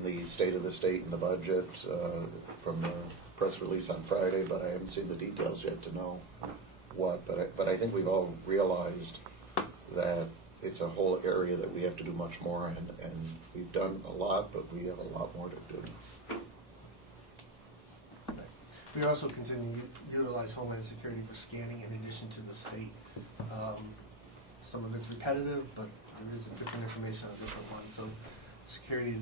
the state of the state in the budget from the press release on Friday, but I haven't seen the details yet to know what. But I think we've all realized that it's a whole area that we have to do much more in, and we've done a lot, but we have a lot more to do. We also continue to utilize Homeland Security for scanning in addition to the state. Some of it's repetitive, but there is different information on different ones. So security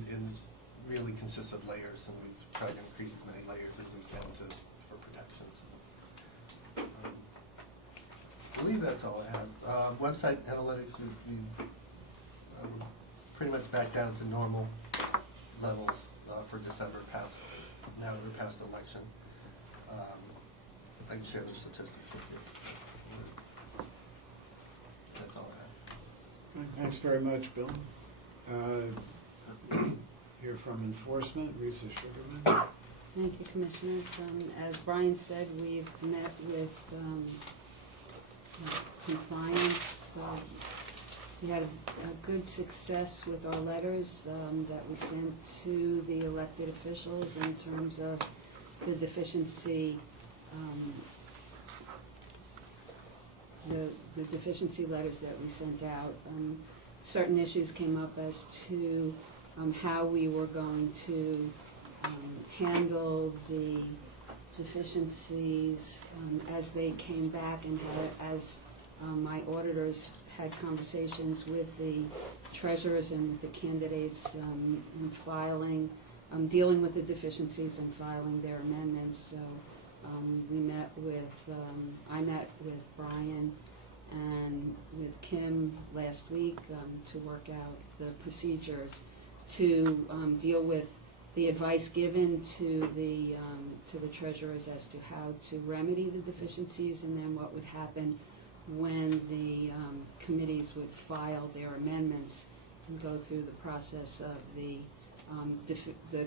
really consists of layers, and we've tried to increase as many layers as we can for protections. I believe that's all I have. Website analytics, we've pretty much back down to normal levels for December now that we're past the election. I can share the statistics with you. That's all I have. Thanks very much, Bill. Hear from enforcement, Risa Sugarman. Thank you, Commissioners. As Brian said, we've met with compliance. We had a good success with our letters that we sent to the elected officials in terms of the deficiency, the deficiency letters that we sent out. Certain issues came up as to how we were going to handle the deficiencies as they came back, and as my auditors had conversations with the treasurers and with the candidates in filing, dealing with the deficiencies and filing their amendments. So I met with Brian and with Kim last week to work out the procedures to deal with the advice given to the treasurers as to how to remedy the deficiencies, and then what would happen when the committees would file their amendments and go through the process of the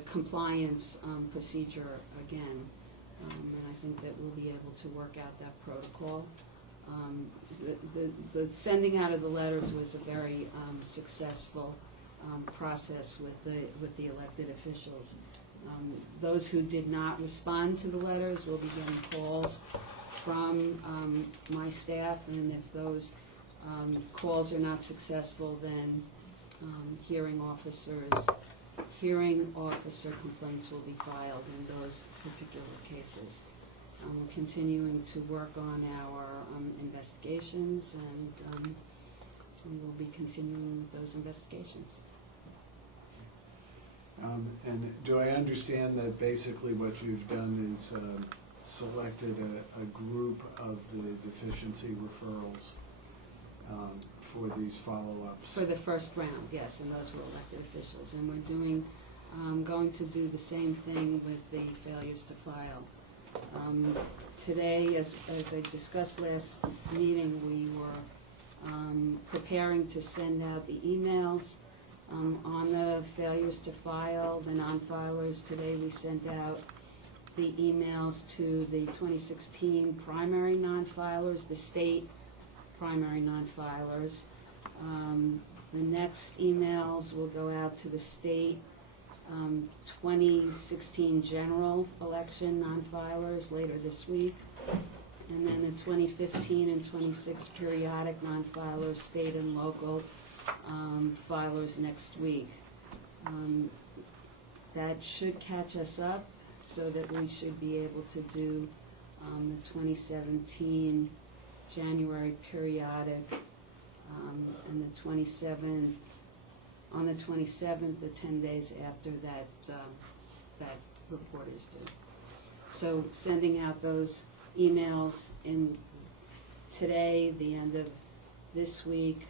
compliance procedure again. And I think that we'll be able to work out that protocol. The sending out of the letters was a very successful process with the elected officials. Those who did not respond to the letters will be getting calls from my staff, and if those calls are not successful, then hearing officer complaints will be filed in those particular cases. We're continuing to work on our investigations, and we will be continuing those investigations. And do I understand that basically what you've done is selected a group of the deficiency referrals for these follow-ups? For the first round, yes, and those were elected officials. And we're going to do the same thing with the failures to file. Today, as I discussed last meeting, we were preparing to send out the emails on the failures to file, the non-filers. Today we sent out the emails to the 2016 primary non-filers, the state primary non-filers. The next emails will go out to the state 2016 general election non-filers later this week. And then the 2015 and 26 periodic non-filers, state and local filers next week. That should catch us up so that we should be able to do the 2017 January periodic, and the 27th, on the 27th, the 10 days after that report is due. So sending out those emails in today, the end of this week,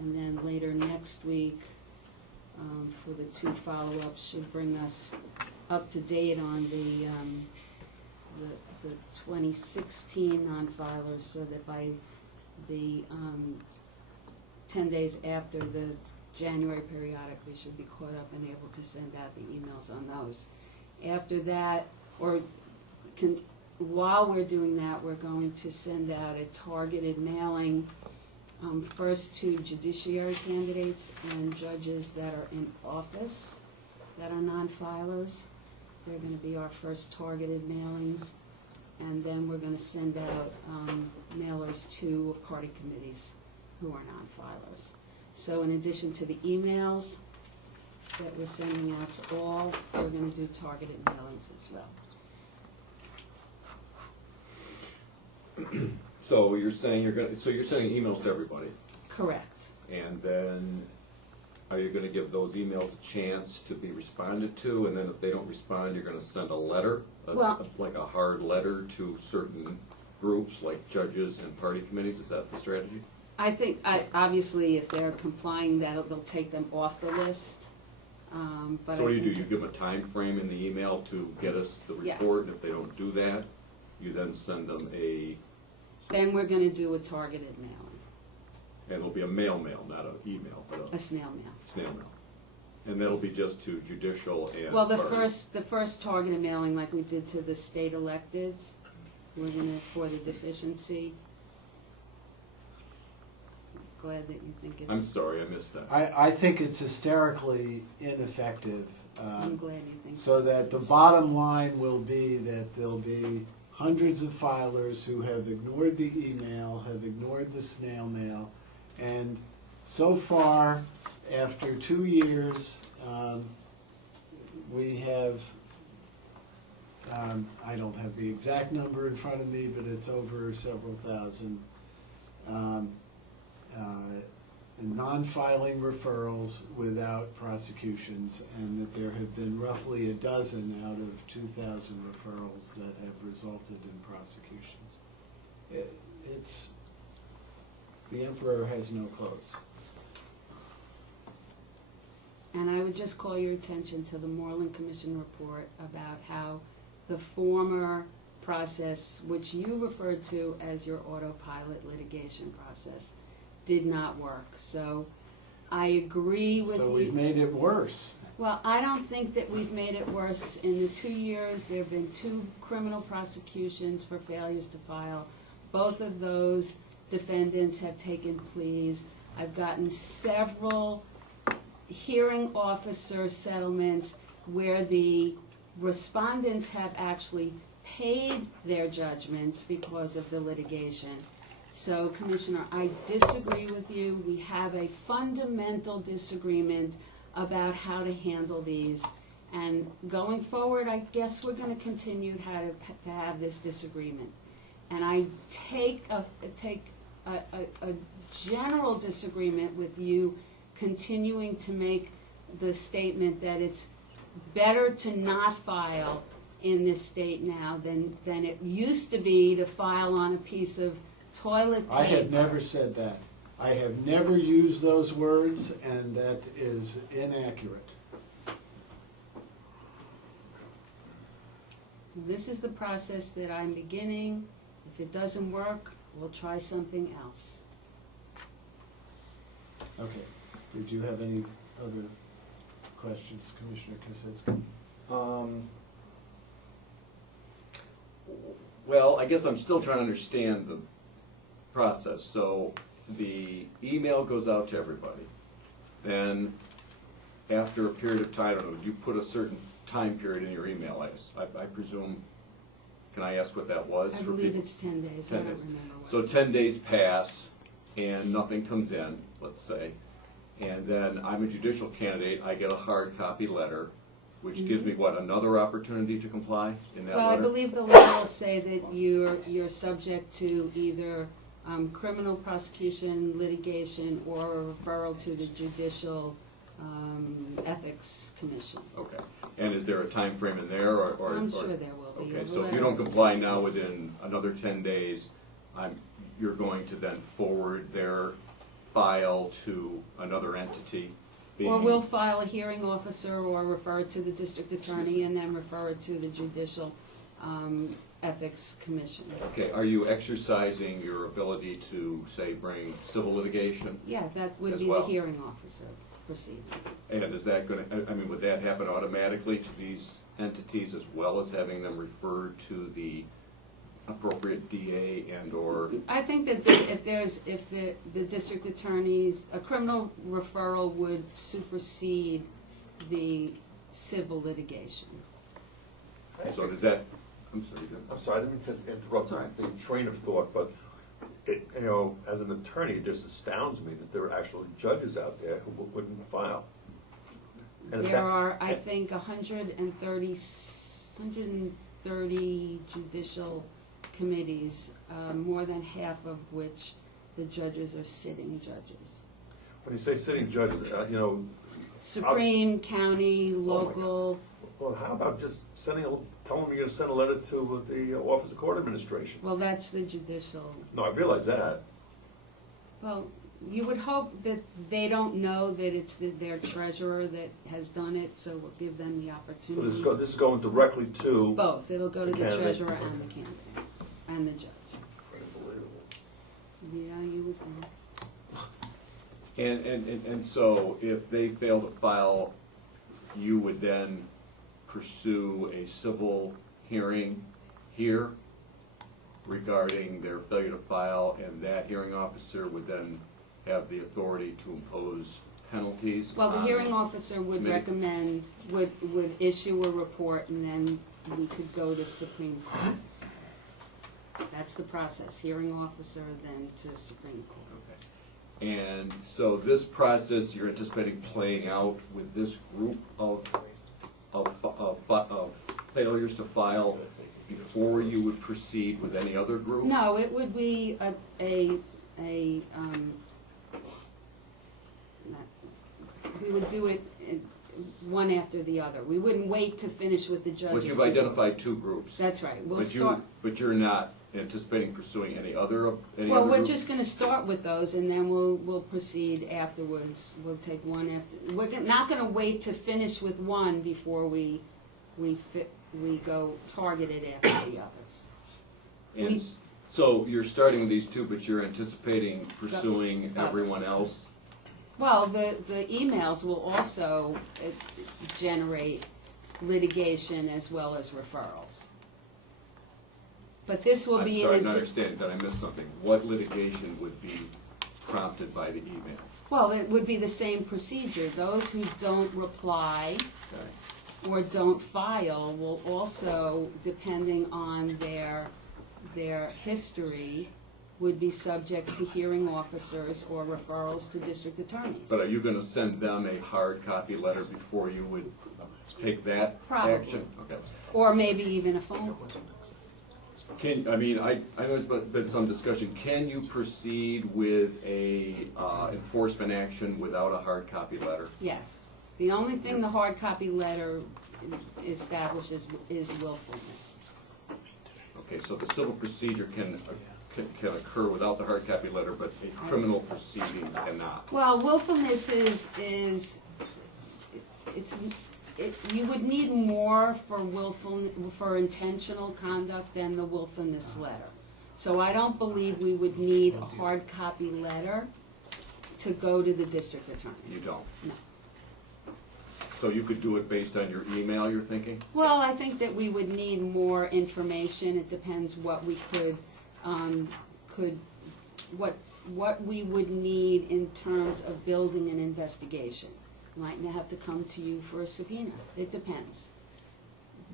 and then later next week for the two follow-ups should bring us up to date on the 2016 non-filers, so that by the 10 days after the January periodic, we should be caught up and able to send out the emails on those. After that, while we're doing that, we're going to send out a targeted mailing first to judiciary candidates and judges that are in office that are non-filers. They're going to be our first targeted mailings, and then we're going to send out mailers to party committees who are non-filers. So in addition to the emails that we're sending out to all, we're going to do targeted mailings as well. So you're saying you're sending emails to everybody, Correct. and then are you gonna give those emails a chance to be responded to, and then if they don't respond, you're gonna send a letter, like a hard letter to certain groups, like judges and party committees? Is that the strategy? I think, obviously, if they're complying, they'll take them off the list. But So what do? I think You give them a time frame in the email to get us the Yes. report, and if they don't do that, you then send them a, then we're going to do a targeted mailing. And it'll be a mail, not an email, but A snail mail. snail mail. And that'll be just to judicial and Well, the parties. first targeted mailing, like we did to the state electeds, we're gonna, for the deficiency. Glad that you think it's. I'm sorry, I missed that. I think it's hysterically ineffective. I'm glad you think So that the bottom line will be that there'll be hundreds of filers who have ignored the email, have ignored the snail mail, and so far, after 2 years, we have, I don't have the exact number in front of me, but it's over several thousand, non-filing referrals without prosecutions, and that there have been roughly a dozen out of 2,000 referrals that have resulted in prosecutions. It's, the emperor has no clothes. And I would just call your attention to the Moreland Commission report about how the former process, which you referred to as your autopilot litigation process, did not work. So I agree with you. So we've made it worse. Well, I don't think that we've made it worse. In the 2 years, there have been 2 criminal prosecutions for failures to file. Both of those defendants have taken pleas. I've gotten several hearing officer settlements where the respondents have actually paid their judgments because of the litigation. So, Commissioner, I disagree with you. We have a fundamental disagreement about how to handle these. And going forward, I guess we're going to continue to have this disagreement. And I take a general disagreement with you continuing to make the statement that it's better to not file in this state now than it used to be to file on a piece of toilet paper. I have never said that. I have never used those words, and that is inaccurate. This is the process that I'm beginning. If it doesn't work, we'll try something else. Okay. Did you have any other questions, Commissioner Kosinski? Well, I guess I'm still trying to understand the process. So the email goes out to everybody. Then after a period of time, I don't know, you put a certain time period in your email, I presume. Can I ask what that was? I for believe people? it's 10 days. 10 I don't days. remember what So it 10 was. days pass and nothing comes in, let's say. And then I'm a judicial candidate, I get a hard copy letter, which gives me what, another opportunity to comply in that Well, I letter? believe the law will say that you're subject to either criminal prosecution, litigation, or a referral to the Judicial Ethics Commission. Okay, and is there a time frame in there, or? I'm sure there will be. Okay, The so if you letter don't is- comply now within another 10 days, you're going to then forward their file to another entity? Or being- we'll file a hearing officer or refer it to the district attorney and then refer it to the Judicial Ethics Commission. Okay, are you exercising your ability to, say, bring civil litigation? Yeah, that would As be the well. hearing officer proceeding. And is that gonna, I mean, would that happen automatically to these entities as well as having them referred to the appropriate DA and/or? I think that if the district attorneys, a criminal referral would supersede the civil litigation. So does that, I'm sorry, go ahead. I'm sorry, I didn't mean to interrupt Sorry. the train of thought, but it, you know, as an attorney, it just astounds me that there are actually judges out there who wouldn't file. And if There that- are, I think, 130 judicial committees, more than half of which the judges are sitting judges. When you say sitting judges, you know, Supreme, county, God. local. well, how about just telling them you're gonna send a letter to the Office of Court Administration? Well, that's the judicial. No, I realize that. Well, you would hope that they don't know that it's their treasurer that has done it, so we'll give them the So opportunity. this is going directly to. Both, it'll go to the candidate. treasurer and the candidate, and the judge. Unbelievable. Yeah, you would think. And so if they fail to file, you would then pursue a civil hearing here regarding their failure to file, and that hearing officer would then have the authority to impose penalties? Well, the on hearing officer would committee? recommend, would issue a report, and then we could go to Supreme Court. That's the process, hearing officer, then to Supreme Court. Okay. And so this process, you're anticipating playing out with this group of failures to file before you would proceed with any other group? No, it would be we would do it one after the other. We wouldn't wait to finish with the judges. But you've identified two groups. That's right. We'll But start. But you're not anticipating pursuing any other Well, we're groups? just going to start with those, and then we'll proceed afterwards. We'll take one after. We're not going to wait to finish with one before we go targeted after the others. And we- so you're starting with these two, but you're anticipating pursuing everyone else? Well, the emails will also generate litigation as well as referrals. But this will be I'm sorry, in I'm not understanding, did I miss something? What litigation would be prompted by the emails? Well, it would be the same procedure. Those who don't reply Okay. or don't file will also, depending on their history, would be subject to hearing officers or referrals to district attorneys. But are you gonna send them a hard copy letter before you would take that Probably. action? Okay. Or maybe even a phone call. I know there's been some discussion, can you proceed with a enforcement action without a hard copy letter? Yes. The only thing the hard copy letter establishes is willfulness. Okay, so the civil procedure can occur without the hard copy letter, but a criminal proceeding cannot. Well, willfulness you would need more for intentional conduct than the willfulness letter. So I don't believe we would need a hard copy letter to go to the district attorney. You don't? No. So you could do it based on your email, you're thinking? Well, I think that we would need more information. It depends what we what we would need in terms of building an investigation. Might have to come to you for a subpoena. It depends.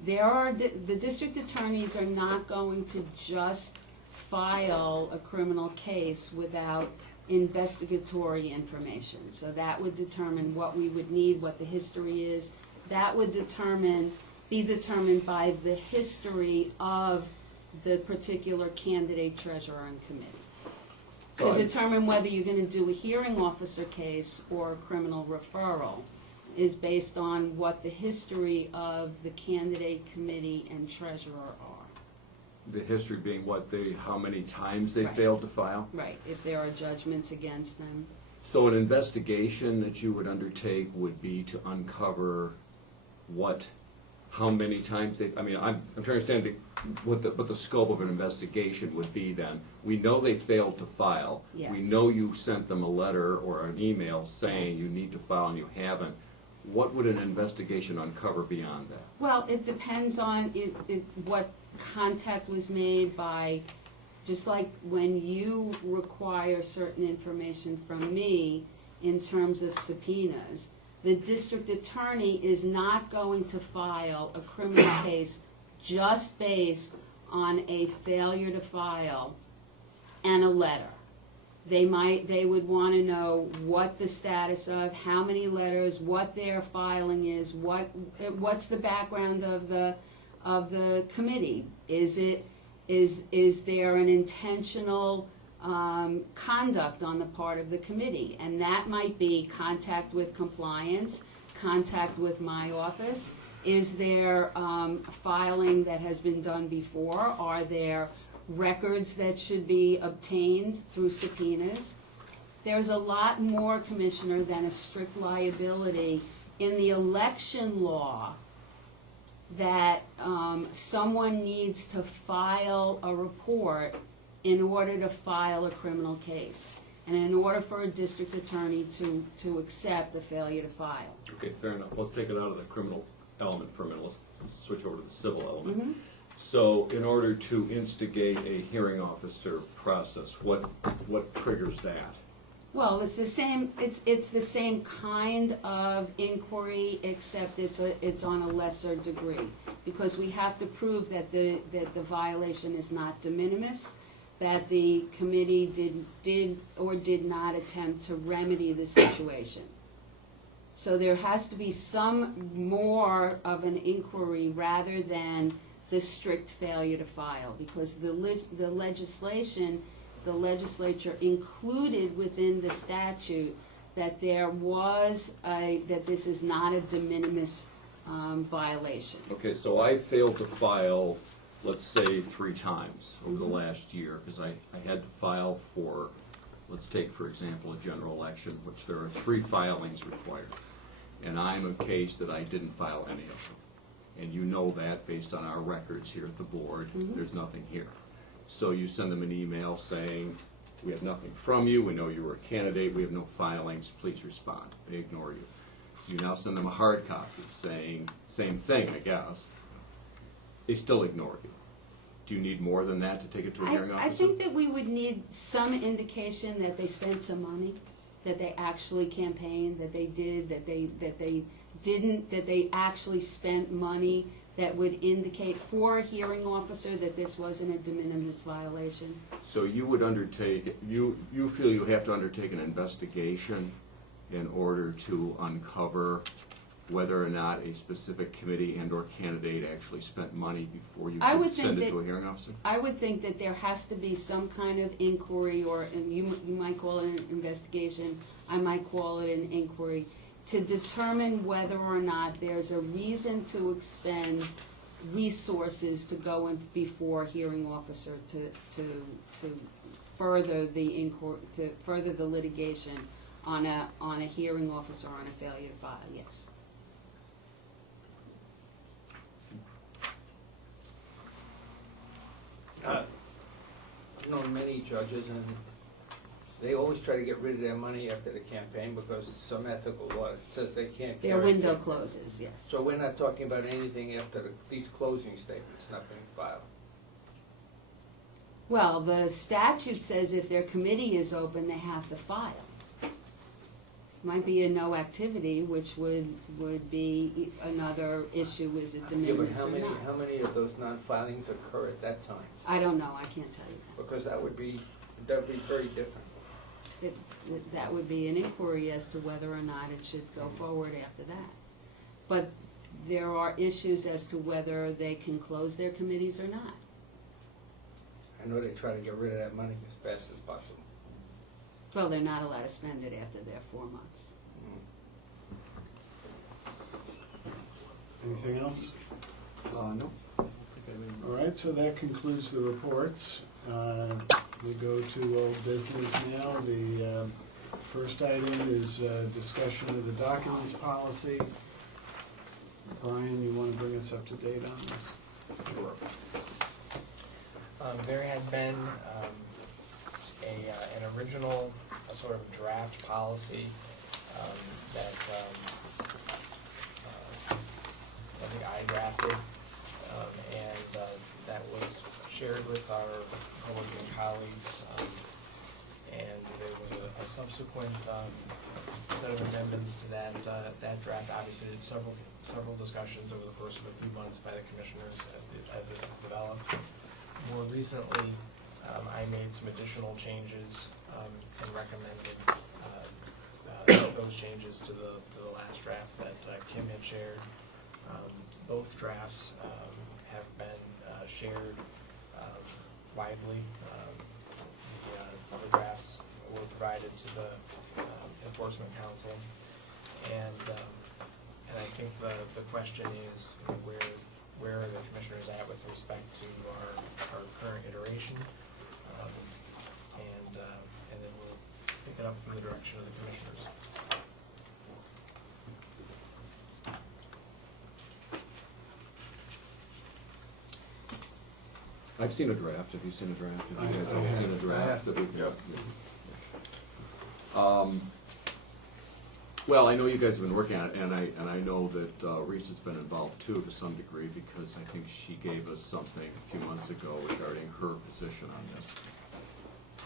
The district attorneys are not going to just file a criminal case without investigatory information. So that would determine what we would need, what the history is. That would be determined by the history of the particular candidate, treasurer, and committee. To determine whether you're going to do a hearing officer case or a criminal referral is based on what the history of the candidate, committee, and treasurer are. The history being how many times they Right. failed to file? Right, if there are judgments against them. So an investigation that you would undertake would be to uncover how many times I'm trying to understand what the scope of an investigation would be then. We know they failed to file. Yes. We know you sent them a letter or an email saying Yes. you need to file and you haven't. What would an investigation uncover beyond that? Well, it depends on what contact was made by, just like when you require certain information from me in terms of subpoenas, the district attorney is not going to file a criminal case just based on a failure to file and a letter. They would want to know what the status of, how many letters, what their filing is, what's the background of the committee. Is there an intentional conduct on the part of the committee? And that might be contact with compliance, contact with my office. Is there filing that has been done before? Are there records that should be obtained through subpoenas? There's a lot more, Commissioner, than a strict liability in the election law that someone needs to file a report in order to file a criminal case. And in order for a district attorney to accept a failure to file. Okay, fair enough. Let's take it out of the criminal element for a minute. Let's switch over to the civil element. Mhm. So in order to instigate a hearing officer process, what triggers that? Well, it's the same, it's the same kind of inquiry, except it's on a lesser degree. Because we have to prove that the violation is not de minimis, that the committee did or did not attempt to remedy the situation. So there has to be some more of an inquiry rather than the strict failure to file, because the legislature included within the statute that that this is not a de minimis violation. Okay, so I failed to file, let's say, 3 times over the last year, because I had to file for, let's take, for example, a general election, which there are 3 filings required. And I'm a case that I didn't file any of them. And you know that based on our records here at the board, there's nothing here. So you send them an email saying, we have nothing from you, we know you were a candidate, we have no filings, please respond. They ignore you. You now send them a hard copy saying, same thing, I guess. They still ignore you. Do you need more than that to take it to a hearing officer? I think that we would need some indication that they spent some money, that they actually campaigned, that they did, that they didn't, that they actually spent money that would indicate for a hearing officer that this wasn't a de minimis violation. So you would undertake, you feel you have to undertake an investigation in order to uncover whether or not a specific committee and or candidate actually spent money before you could send it to a hearing officer? I would think that there has to be some kind of inquiry, or you might call it an investigation, I might call it an inquiry, to determine whether or not there's a reason to expend resources to go in before a hearing officer to further the further the litigation on a hearing officer on a failure to file. Yes. I've known many judges, and they always try to get rid of their money after the campaign because some ethical law says they can't Their carry window it. closes, yes. So we're not talking about anything after these closing statements not being filed. Well, the statute says if their committee is open, they have to file. Might be a no activity, which would be another issue, is it de Yeah, but minimis or not? how many of those non-filings occur at that time? I don't know, I can't tell you Because that would be very different. that. That would be an inquiry as to whether or not it should go forward after that. But there are issues as to whether they can close their committees or not. I know they try to get rid of that money as fast as possible. Well, they're not allowed to spend it after their 4 months. Anything else? No. All right, so that concludes the reports. We go to old business now. The first item is discussion of the documents policy. Brian, you want to bring us up to date on this? Sure. There has been an original sort of draft policy that I think I drafted, and that was shared with our Republican colleagues, and there was a subsequent set of amendments to that draft. Obviously, several discussions over the course of a few months by the commissioners as this has developed. More recently, I made some additional changes and recommended those changes to the last draft that Kim had shared. Both drafts have been shared widely. The drafts were provided to the Enforcement Council, and I think the question is, where are the commissioners at with respect to our current iteration, and then we'll pick it up from the direction of the commissioners. I've seen a draft. Have you seen a draft? Have you guys I have. seen a draft? Yeah. Well, I know you guys have been working on it, and I know that Reese has been involved too to some degree, because I think she gave us something a few months ago regarding her position on this.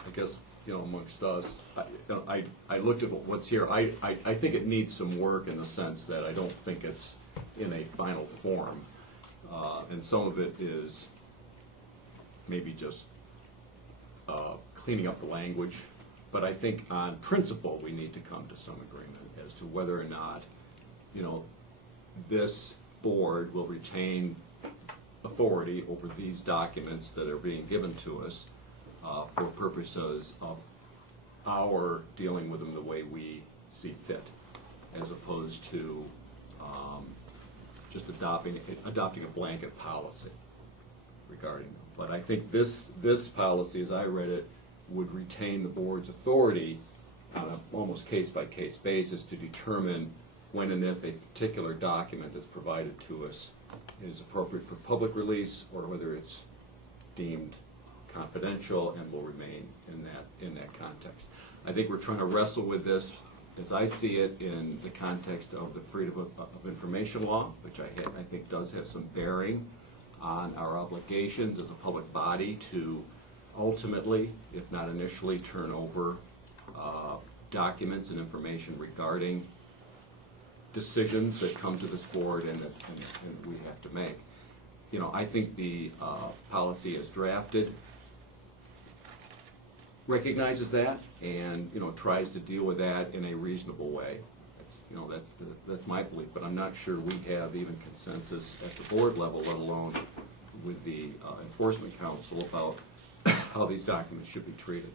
I guess, amongst us, I looked at what's here. I think it needs some work in the sense that I don't think it's in a final form. And some of it is maybe just cleaning up the language. But I think on principle, we need to come to some agreement as to whether or not, this board will retain authority over these documents that are being given to us for purposes of our dealing with them the way we see fit, as opposed to just adopting a blanket policy regarding them. But I think this policy, as I read it, would retain the board's authority on an almost case-by-case basis to determine when and if a particular document that's provided to us is appropriate for public release, or whether it's deemed confidential and will remain in that context. I think we're trying to wrestle with this, as I see it, in the context of the Freedom of Information Law, which I think does have some bearing on our obligations as a public body to ultimately, if not initially, turn over documents and information regarding decisions that come to this board and we have to make. I think the policy as drafted recognizes that and tries to deal with that in a reasonable way. That's my belief, but I'm not sure we have even consensus at the board level, let alone with the Enforcement Council, about how these documents should be treated.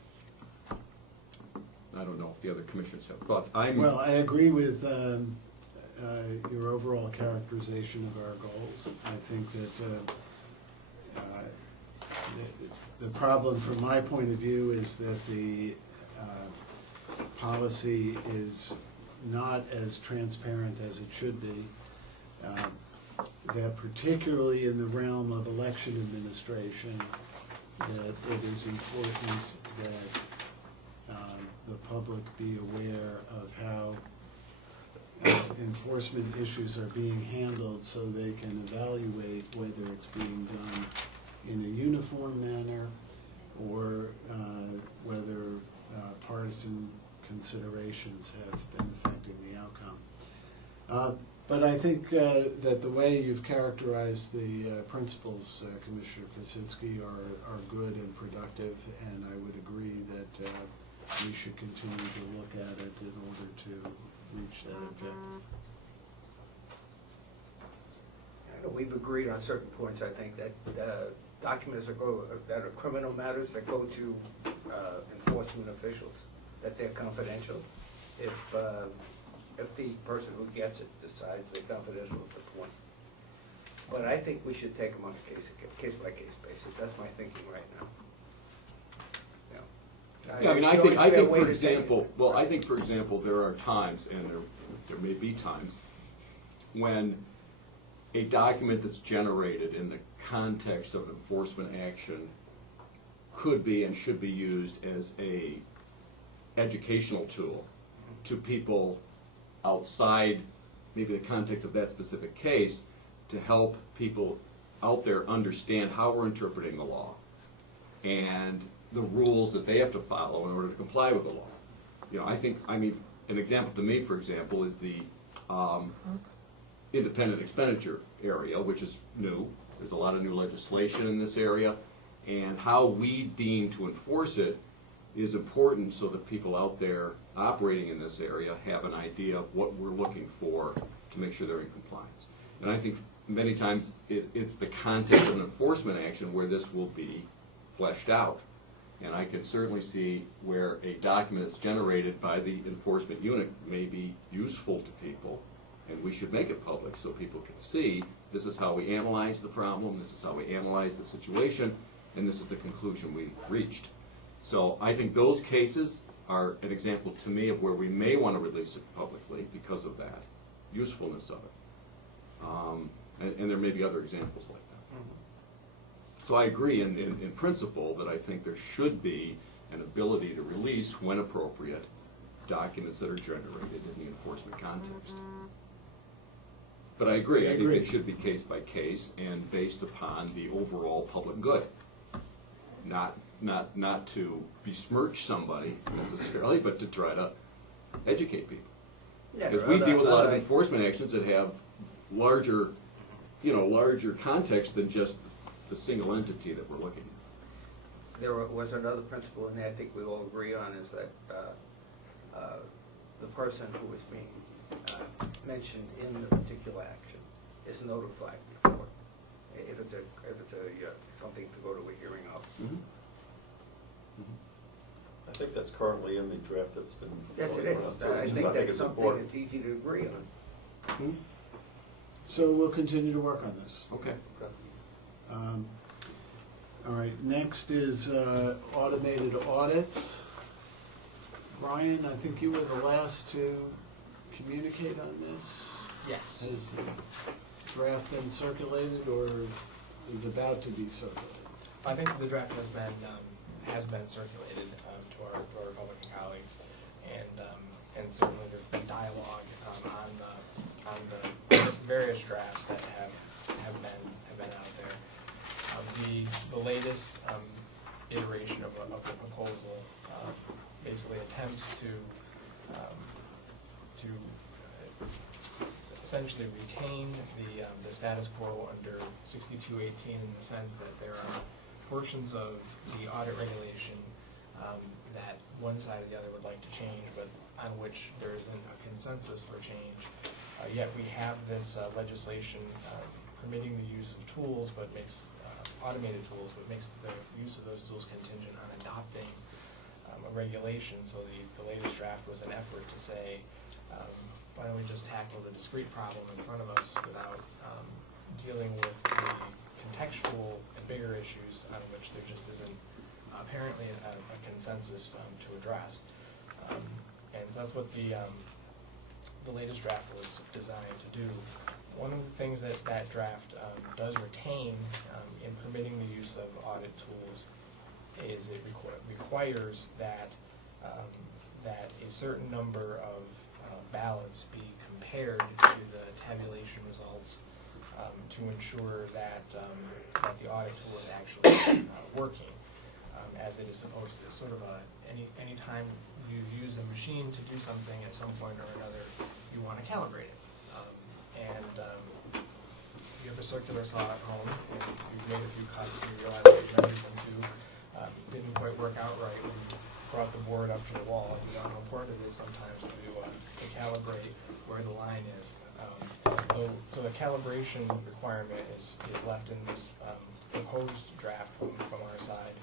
I don't know if the other commissioners have thoughts. Well, I agree with your overall characterization of our goals. I think that the problem from my point of view is that the policy is not as transparent as it should be. That particularly in the realm of election administration, that it is important that the public be aware of how enforcement issues are being handled, so they can evaluate whether it's being done in a uniform manner or whether partisan considerations have been affecting the outcome. But I think that the way you've characterized the principles, Commissioner Kosinski, are good and productive, and I would agree that we should continue to look at it in order to reach that objective. I know we've agreed on certain points. I think that documents that are criminal matters that go to enforcement officials, that they're confidential. If the person who gets it decides they're confidential at the point. But I think we should take them on a case-by-case basis. That's my thinking right now. Yeah, I mean, I think, for example, there are times, and there may be times, when a document that's generated in the context of enforcement action could be and should be used as a educational tool to people outside maybe the context of that specific case, to help people out there understand how we're interpreting the law and the rules that they have to follow in order to comply with the law. An example to me, for example, is the independent expenditure area, which is new. There's a lot of new legislation in this area, and how we deem to enforce it is important so that people out there operating in this area have an idea of what we're looking for to make sure they're in compliance. And I think many times it's the context of an enforcement action where this will be fleshed out. And I can certainly see where a document that's generated by the enforcement unit may be useful to people, and we should make it public so people can see this is how we analyze the problem, this is how we analyze the situation, and this is the conclusion we reached. So I think those cases are an example to me of where we may want to release it publicly because of that usefulness of it. And there may be other examples like that. So I agree in principle that I think there should be an ability to release, when appropriate, documents that are generated in the enforcement context. But I agree, I think Agreed. it should be case by case and based upon the overall public good. Not to besmirch somebody necessarily, but to try to educate people. Because we deal with a lot of enforcement actions that have larger context than just the single entity that we're looking at. There was another principle in there I think we all agree on, is that the person who is being mentioned in the particular action is notified before, if it's something to go to a hearing of. Mm-hmm. I think that's currently in the draft that's been Yes, it going is. around too, I which is, think that's is something important. that's easy to agree on. Hmm? So we'll continue to work on this. Okay. All right, next is automated audits. Brian, I think you were the last to communicate on this. Yes. Has the draft been circulated or is about to be circulated? I think the draft has been circulated to our Republican colleagues, and certainly there's been dialogue on the various drafts that have been out there. The latest iteration of the proposal basically attempts to essentially retain the status quo under 6218 in the sense that there are portions of the audit regulation that one side or the other would like to change, but on which there isn't a consensus for change. Yet we have this legislation permitting the use of tools, but makes automated tools, but makes the use of those tools contingent on adopting a regulation. So the latest draft was an effort to say, why don't we just tackle the discrete problem in front of us without dealing with the contextual and bigger issues on which there just isn't apparently a consensus to address. And so that's what the latest draft was designed to do. One of the things that draft does retain in permitting the use of audit tools is it requires that that a certain number of ballots be compared to the tabulation results to ensure that that the audit tool is actually working as it is supposed to. It's sort of any time you use a machine to do something at some point or another, you want to calibrate it. You have a circular saw at home, and you've made a few cuts, and you realize that you measured them too. Didn't quite work out right when you brought the board up to the wall, and you know how important it is sometimes to calibrate where the line is. So the calibration requirement is left in this proposed draft from our side.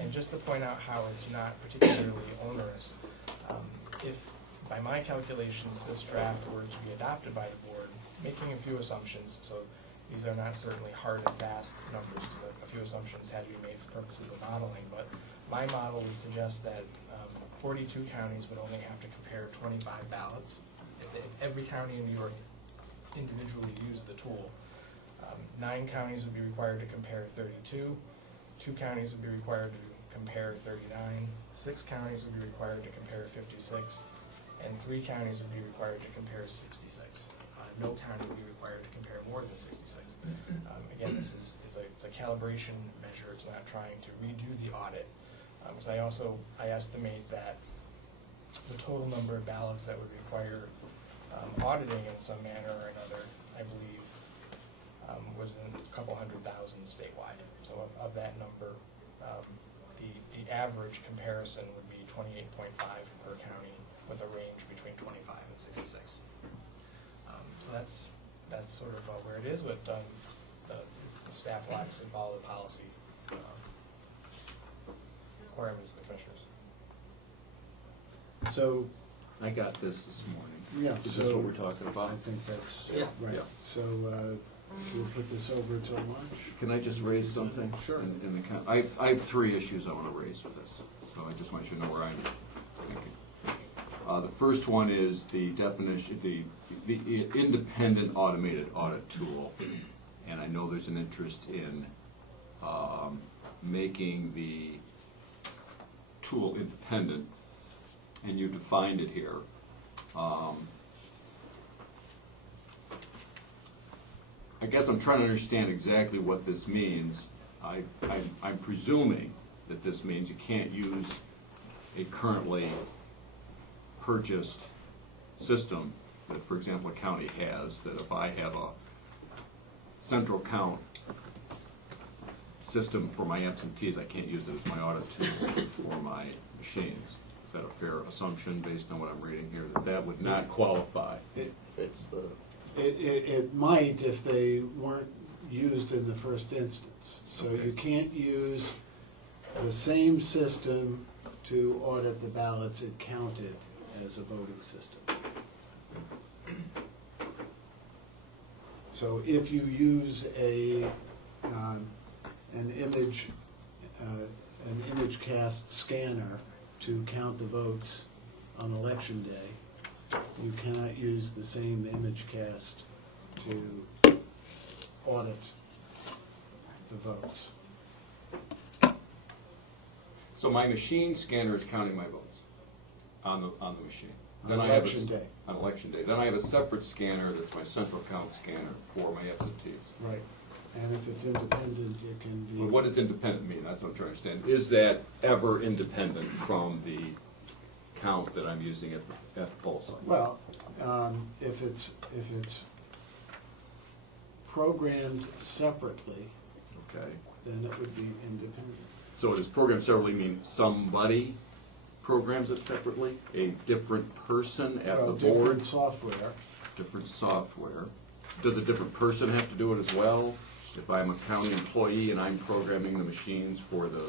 And just to point out how it's not particularly onerous, if by my calculations this draft were to be adopted by the board, making a few assumptions, so these are not certainly hard and fast numbers, because a few assumptions had to be made for purposes of modeling, but my model would suggest that 42 counties would only have to compare 25 ballots. If every county in New York individually used the tool, 9 counties would be required to compare 32, 2 counties would be required to compare 39, 6 counties would be required to compare 56, and 3 counties would be required to compare 66. No county would be required to compare more than 66. Again, this is it's a calibration measure. It's not trying to redo the audit. So I estimate that the total number of ballots that would require auditing in some manner or another, I believe, was in a couple 100,000 statewide. So of that number, the average comparison would be 28.5 per county, with a range between 25 and 66. So that's sort of where it is, but the staff likes to follow the policy requirements of the commissioners. So, I got this morning. yeah. Is so this what we're talking about? I think that's Yeah. right. Yeah. So we'll put this over till March. Can I just raise something? Sure. I have 3 issues I want to raise with this, so I just want you to know where I am. Thank you. The first one is the definition, the independent automated audit tool, and I know there's an interest in making the tool independent. and you defined it here. I guess I'm trying to understand exactly what this means. I'm presuming that this means you can't use a currently purchased system that, for example, a county has, that if I have a central count system for my absentees, I can't use it as my audit tool for my machines. Is that a fair assumption based on what I'm reading here, that that would not qualify? It fits the, It might if they weren't used in the first instance. So Okay. you can't use the same system to audit the ballots it counted as a voting system. So if you use an image cast scanner to count the votes on election day, you cannot use the same image cast to audit the votes. So my machine scanner is counting my votes on the machine. On Then I have election day. On election day. Then I have a separate scanner that's my central count scanner for my absentees. Right. And if it's independent, it can be. But what does independent mean? That's what I'm trying to understand. Is that ever independent from the count that I'm using at the poll site? Well, if it's programmed separately, Okay. then it would be independent. So does program separately mean somebody programs it separately? A different person at the Well, board? different software. Different software. Does a different person have to do it as well? If I'm a county employee and I'm programming the machines for the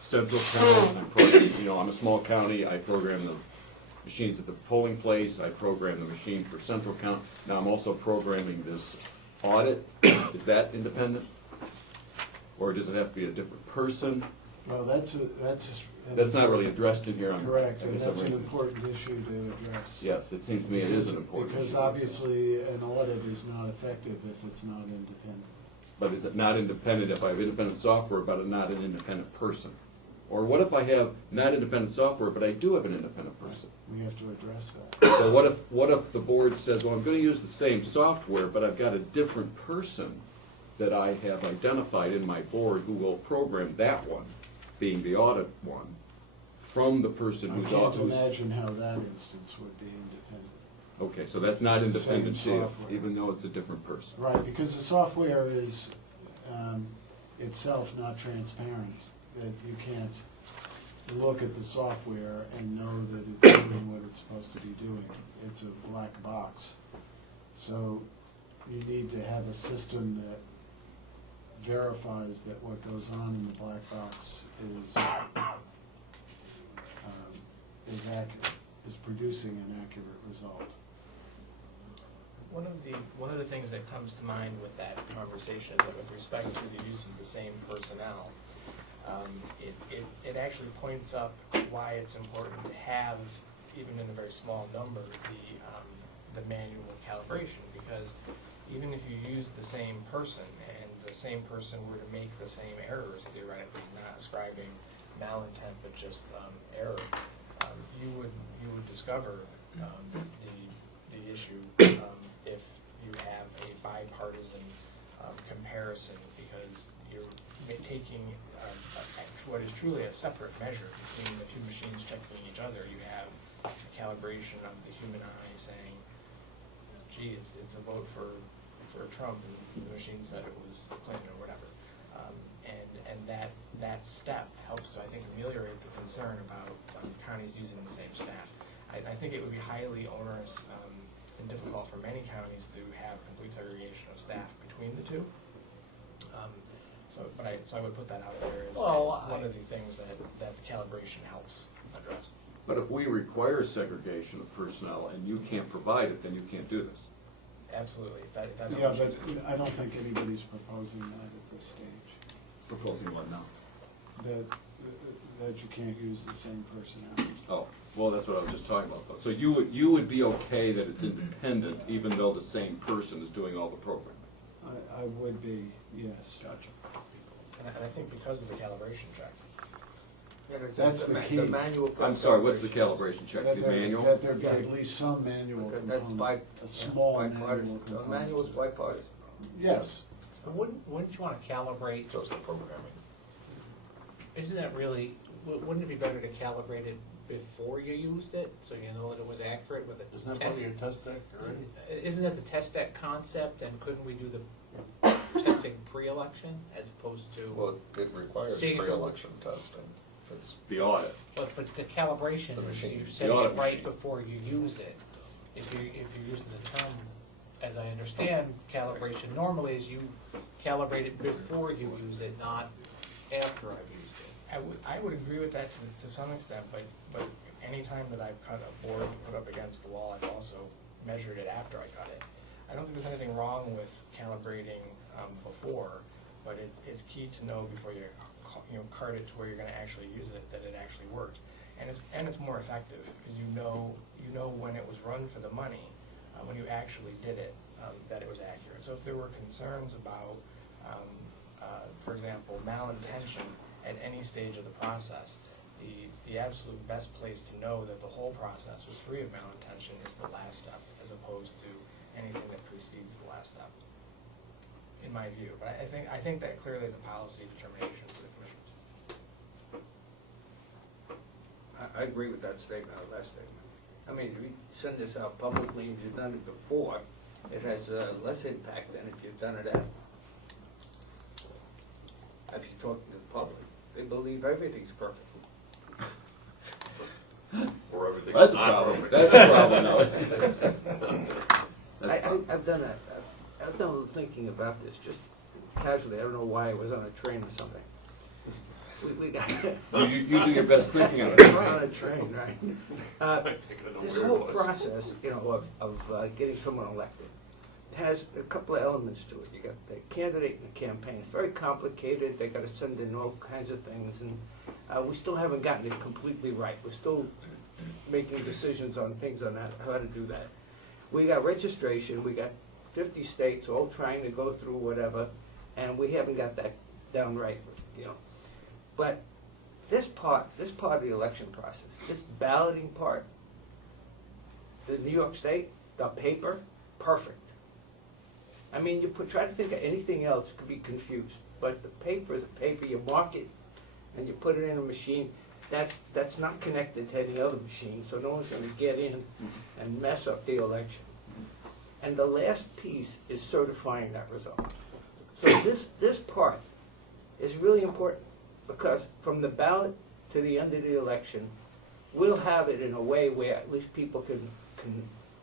central count, I'm programming, I'm a small county, I program the machines at the polling place, I program the machine for central count. Now I'm also programming this audit. Is that independent? Or does it have to be a different person? Well, that's That's not really addressed in here. correct, I and guess that's I'm an raising- important issue to address. Yes, it seems to me it is an important Because issue. obviously, an audit is not effective if it's not independent. But is it not independent if I have independent software, but I'm not an independent person? Or what if I have not independent software, but I do have an independent person? We have to address that. So what if the board says, well, I'm gonna use the same software, but I've got a different person that I have identified in my board who will program that one, being the audit one, from the person I who's can't who's- imagine how that instance would be independent. Okay, so that's not It's the same independent, too, software. even though it's a different person. Right, because the software is itself not transparent, that you can't look at the software and know that it's doing what it's supposed to be doing. It's a black box. So you need to have a system that verifies that what goes on in the black box is accurate, is producing an accurate result. One of the things that comes to mind with that conversation is that with respect to the use of the same personnel, it actually points up why it's important to have, even in a very small number, the manual calibration, because even if you use the same person and the same person were to make the same errors, theoretically, not ascribing malintent but just error, you would discover the issue if you have a bipartisan comparison, because you're taking what is truly a separate measure between the two machines checking each other. You have a calibration of the human eye saying, gee, it's a vote for Trump, and the machine said it was Clinton or whatever. And that step helps to, I think, ameliorate the concern about counties using the same staff. I think it would be highly onerous and difficult for many counties to have complete segregation of staff between the two. So I would put that out there as one of the things that the calibration helps address. But if we require segregation of personnel and you can't provide it, then you can't do this. Absolutely. That's Yeah, but I don't think anybody's proposing that at this stage, Proposing what now? that you can't use the same personnel. Oh, well, that's what I was just talking about, though. So you would be okay that it's independent, even though the same person is doing all the programming? I would be, yes. Gotcha. And I think because of the calibration check, That's the key. The manual. plus I'm sorry, what's the calibration. calibration check, That the there, manual? that there be at least some manual Okay, that's component, a small manual bipartisan. The component. manual is bipartisan. Yes, And wouldn't you want to calibrate, So it's the programming. isn't that really, wouldn't it be better to calibrate it before you used it, so you know that it was accurate with a Isn't that part of test? your test deck already? Isn't that the test deck concept, and couldn't we do the testing pre-election as opposed to? Well, it requires Seeing if it- pre-election testing. It's, The audit. But the calibration The is machine. you're The setting audit it right machine. before you use it. If you're using the term, as I understand, calibration normally is you calibrate it before you use it, not after I've used it. I would agree with that to some extent, but anytime that I've cut a board to put up against the wall, I've also measured it after I cut it. I don't think there's anything wrong with calibrating before, but it's key to know before you cart it to where you're going to actually use it, that it actually works. And it's more effective, because you know when it was run for the money, when you actually did it, that it was accurate. So if there were concerns about, for example, malintention at any stage of the process, the absolute best place to know that the whole process was free of malintention is the last step, as opposed to anything that precedes the last step, in my view. But I think that clearly is a policy determination for the commissioners. I agree with that statement, that last statement. I mean, if you send this out publicly and you've done it before, it has less impact than if you've done it after. If you talk to the public, they believe everything's perfect. Or everything. That's a problem, that's a problem, no, it's. I've done a little thinking about this, just casually. I don't know why I was on a train or something. We got You do your best thinking of on a it. train, right? This whole process, of getting someone elected has a couple of elements to it. You got the candidate and the campaign. It's very complicated. They got to send in all kinds of things, and we still haven't gotten it completely right. We're still making decisions on things on how to do that. We got registration. We got 50 states all trying to go through whatever, and we haven't got that down right, But this part of the election process, this balloting part, the New York State, the paper, perfect. I mean, try to think of anything else could be confused, but the paper is a paper. You mark it, and you put it in a machine. That's not connected to any other machine, so no one's going to get in and mess up the election. And the last piece is certifying that result. So this part is really important, because from the ballot to the end of the election, we'll have it in a way where at least people can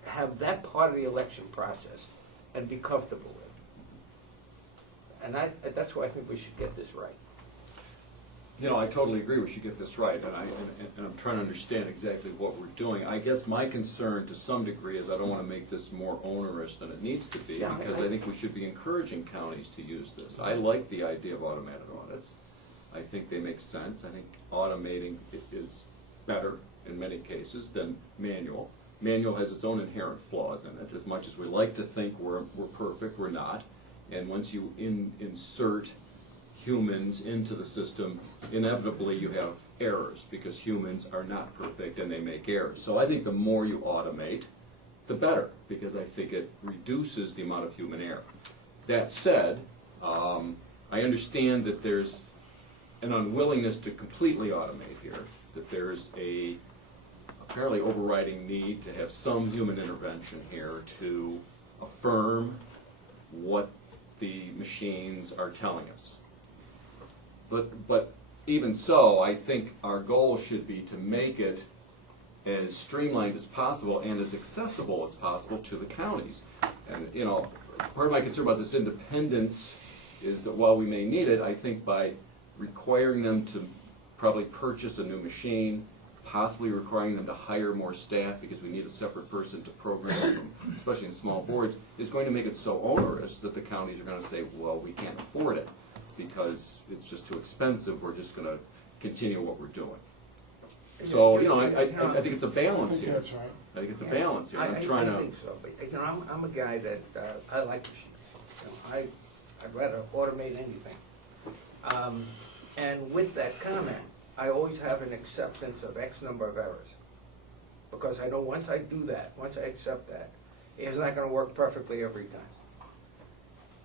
have that part of the election process and be comfortable with it. And that's why I think we should get this right. You know, I totally agree we should get this right, and I'm trying to understand exactly what we're doing. I guess my concern to some degree is I don't want to make this more onerous than it needs to be, Yeah, because I think we should be encouraging counties to use this. I like the idea of automated audits. I think they make sense. I think automating is better in many cases than manual. Manual has its own inherent flaws in it. As much as we like to think we're perfect, we're not. And once you insert humans into the system, inevitably you have errors, because humans are not perfect and they make errors. So I think the more you automate, the better, because I think it reduces the amount of human error. That said, I understand that there's an unwillingness to completely automate here, that there's a apparently overriding need to have some human intervention here to affirm what the machines are telling us. But even so, I think our goal should be to make it as streamlined as possible and as accessible as possible to the counties. And, you know, part of my concern about this independence is that while we may need it, I think by requiring them to probably purchase a new machine, possibly requiring them to hire more staff because we need a separate person to program them, especially in small boards, is going to make it so onerous that the counties are going to say, well, we can't afford it because it's just too expensive, we're just going to continue what we're doing. So, you know, I think it's a I balance think here. that's right. I think it's a balance here. I'm I trying to. think so, but I'm a guy that I like machines. I'd rather automate anything. And with that comment, I always have an acceptance of X number of errors. Because I know once I do that, once I accept that, it's not gonna work perfectly every time.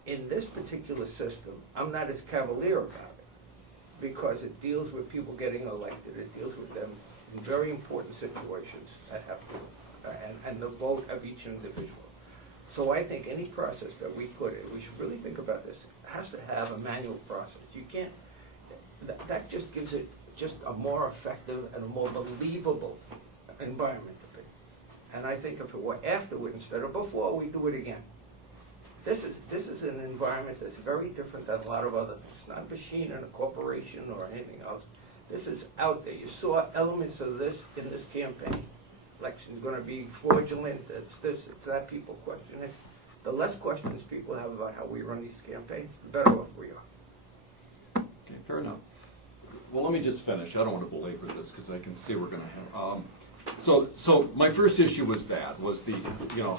In this particular system, I'm not as cavalier about it, because it deals with people getting elected, it deals with them in very important situations that have to, and the vote of each individual. So I think any process that we put in, we should really think about this, has to have a manual process. You can't, that just gives it just a more effective and a more believable environment to be. And I think if it were afterward instead of before, we do it again. This is an environment that's very different than a lot of other things. It's not a machine in a corporation or anything else. This is out there. You saw elements of this in this campaign. Election's gonna be fraudulent, it's this, it's that, people question it. The less questions people have about how we run these campaigns, the better off we are. Okay, fair enough. Well, let me just finish. I don't want to belabor this because I can see we're going to have. So my first issue was the,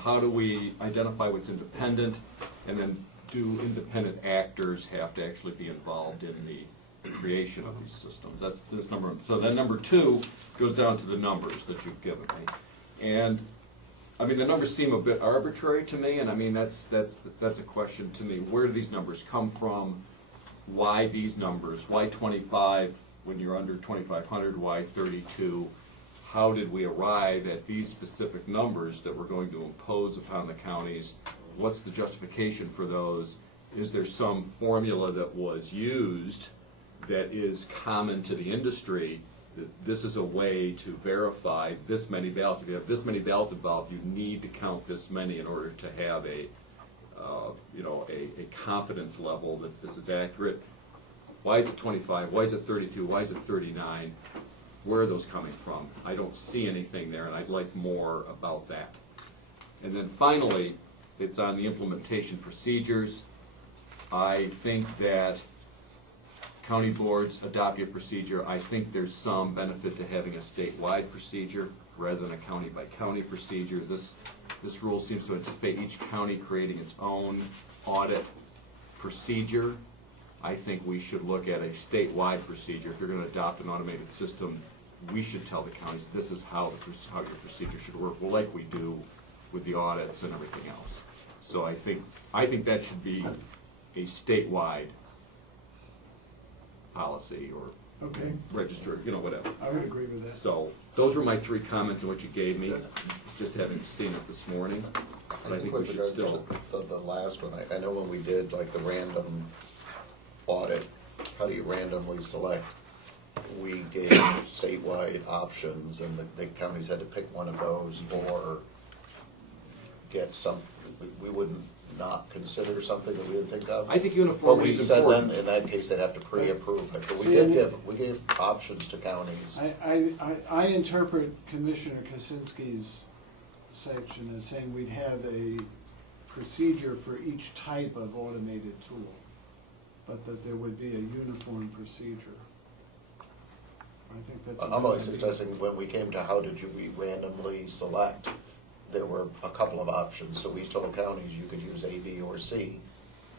how do we identify what's independent, and then do independent actors have to actually be involved in the creation of these systems? That's number one. So then number two goes down to the numbers that you've given me. And I mean, the numbers seem a bit arbitrary to me, and I mean, that's a question to me. Where do these numbers come from? Why these numbers? Why 25 when you're under 2,500? Why 32? How did we arrive at these specific numbers that we're going to impose upon the counties? What's the justification for those? Is there some formula that was used that is common to the industry, that this is a way to verify this many ballots? If you have this many ballots involved, you need to count this many in order to have a confidence level that this is accurate. Why is it 25? Why is it 32? Why is it 39? Where are those coming from? I don't see anything there, and I'd like more about that. And then finally, it's on the implementation procedures. I think that county boards adopt a procedure. I think there's some benefit to having a statewide procedure rather than a county-by-county procedure. This rule seems to anticipate each county creating its own audit procedure. I think we should look at a statewide procedure. If you're going to adopt an automated system, we should tell the counties this is how your procedure should work, well, like we do with the audits and everything else. So I think that should be a statewide policy or register, whatever. I would agree with that. So those were my three comments on what you gave me, just having seen it this morning. But I think we should still. The last one, I know when we did like the random audit, how do you randomly select? We gave statewide options, and the counties had to pick one of those or get some. We wouldn't not consider something that we didn't think of. I think uniformity is important. But we said then, in that case, they'd have to pre-approve it. But we gave options to counties. I interpret Commissioner Kosinski's section as saying we'd have a procedure for each type of automated tool, but that there would be a uniform procedure. I think that's. I'm only suggesting when we came to how we randomly select, there were a couple of options. So we told counties you could use A, B, or C.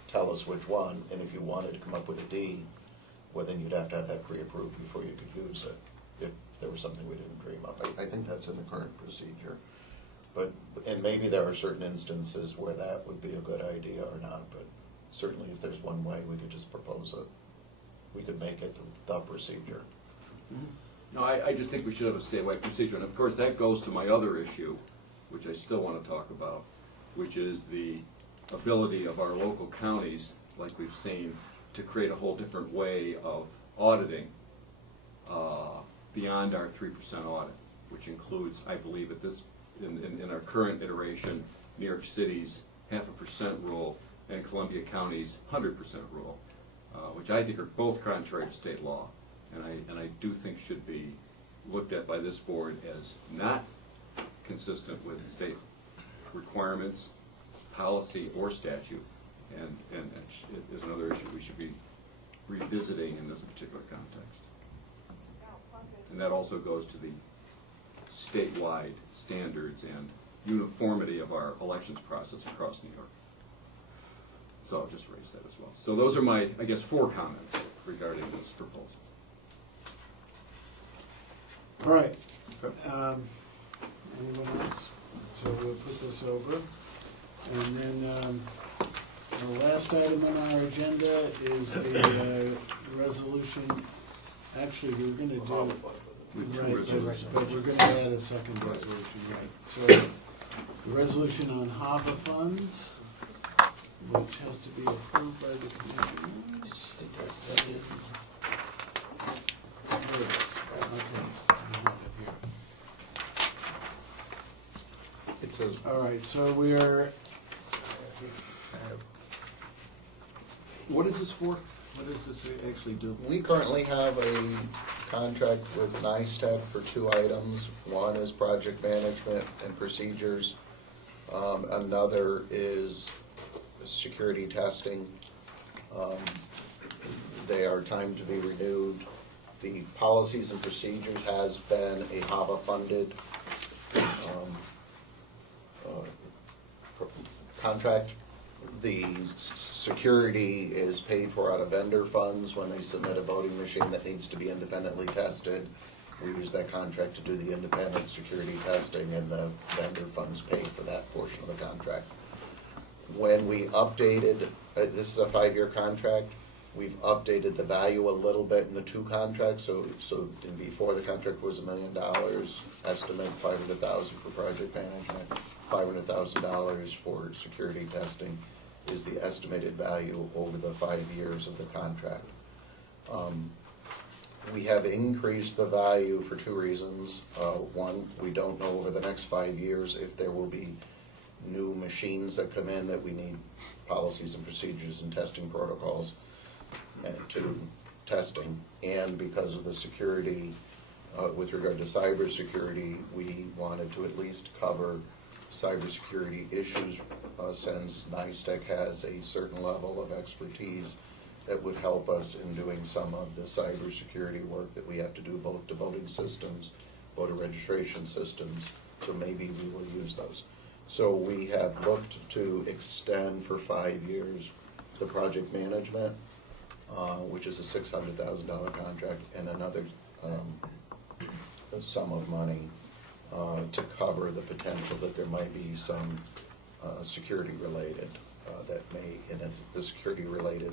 Tell us which one, and if you wanted to come up with a D, well, then you'd have to have that pre-approved before you could use it, if there was something we didn't dream up. I think that's in the current procedure. And maybe there are certain instances where that would be a good idea or not, but certainly if there's one way, we could just propose it. We could make it the procedure. No, I just think we should have a statewide procedure, and of course that goes to my other issue, which I still want to talk about, which is the ability of our local counties, like we've seen, to create a whole different way of auditing beyond our 3% audit, which includes, I believe, in our current iteration, New York City's 0.5% rule and Columbia County's 100% rule, which I think are both contrary to state law, and I do think should be looked at by this board as not consistent with state requirements, policy, or statute, and is another issue we should be revisiting in this particular context. And that also goes to the statewide standards and uniformity of our elections process across New York. So I'll just raise that as well. So those are my, I guess, 4 comments regarding this proposal. All right. Anyone else? So we'll put this over. And then the last item on our agenda is the resolution. Actually, we were going to do, With two right, resolutions. but we're going to add a second resolution, right? So the resolution on HAVA funds, which has to be approved by the commissioners. Here it is. Okay, I have it here. It says, All right, so we are, What is this for? What does this actually do? we currently have a contract with Nysboe for 2 items. One is project management and procedures. Another is security testing. They are timed to be renewed. The policies and procedures has been a HAVA funded contract. The security is paid for out of vendor funds when they submit a voting machine that needs to be independently tested. We use that contract to do the independent security testing, and the vendor funds pay for that portion of the contract. When we updated, this is a 5-year contract, we've updated the value a little bit in the 2 contracts. So before the contract was $1 million, estimate $500,000 for project management, $500,000 for security testing is the estimated value over the 5 years of the contract. We have increased the value for 2 reasons. One, we don't know over the next 5 years if there will be new machines that come in that we need policies and procedures and testing protocols to testing. And because of the security, with regard to cybersecurity, we wanted to at least cover cybersecurity issues since Nysboe has a certain level of expertise that would help us in doing some of the cybersecurity work that we have to do, both to voting systems, voter registration systems, so maybe we will use those. So we have looked to extend for 5 years the project management, which is a $600,000 contract, and another sum of money to cover the potential that there might be some security related that may, and it's the security related,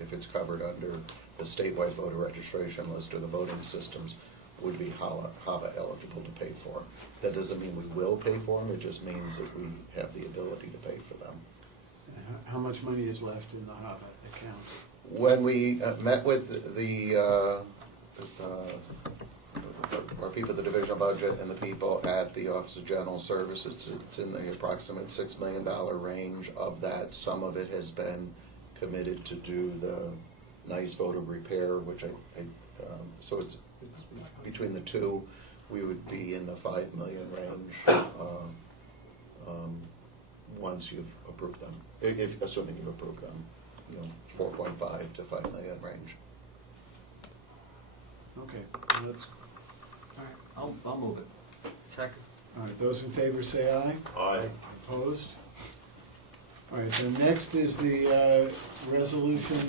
if it's covered under the statewide voter registration list or the voting systems, would be HAVA eligible to pay for. That doesn't mean we will pay for them, it just means that we have the ability to pay for them. how much money is left in the HAVA account? When we met with our people at the Division of Budget and the people at the Office of General Services, it's in the approximate $6 million range. Of that, some of it has been committed to do the Nysboe repair, which so it's between the 2, we would be in the $5 million range once you've approved them, assuming you've approved them, 4.5 to $5 million range. Okay, well, that's, I'll move it. Second. all right, those in favor say aye. Aye. Opposed? All right, then next is the resolution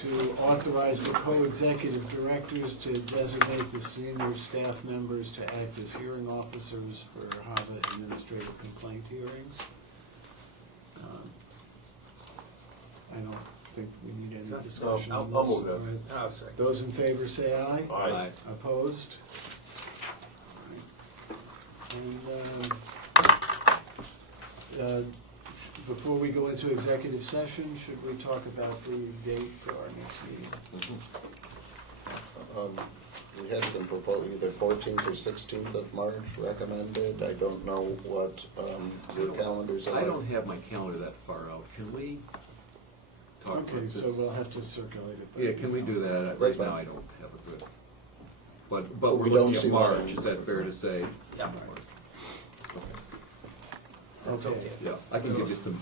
to authorize the co-executive directors to designate the senior staff members to act as hearing officers for HAVA administrative complaint hearings. I don't think we need any discussion on this. I'll move that. All right. Oh, sorry. Those in favor say aye. Aye. Opposed? And before we go into executive session, should we talk about the date for our next meeting? We had some proposal, either 14th or 16th of March recommended. I don't know what your calendars are. I don't have my calendar that far out. Can we talk about Okay, this? so we'll have to circulate it. by Yeah, can we do that? Right, Right but- now, I don't have a good. But we're We don't looking see at one. March, is that fair to say? Yeah. Okay. Yeah, I can give you some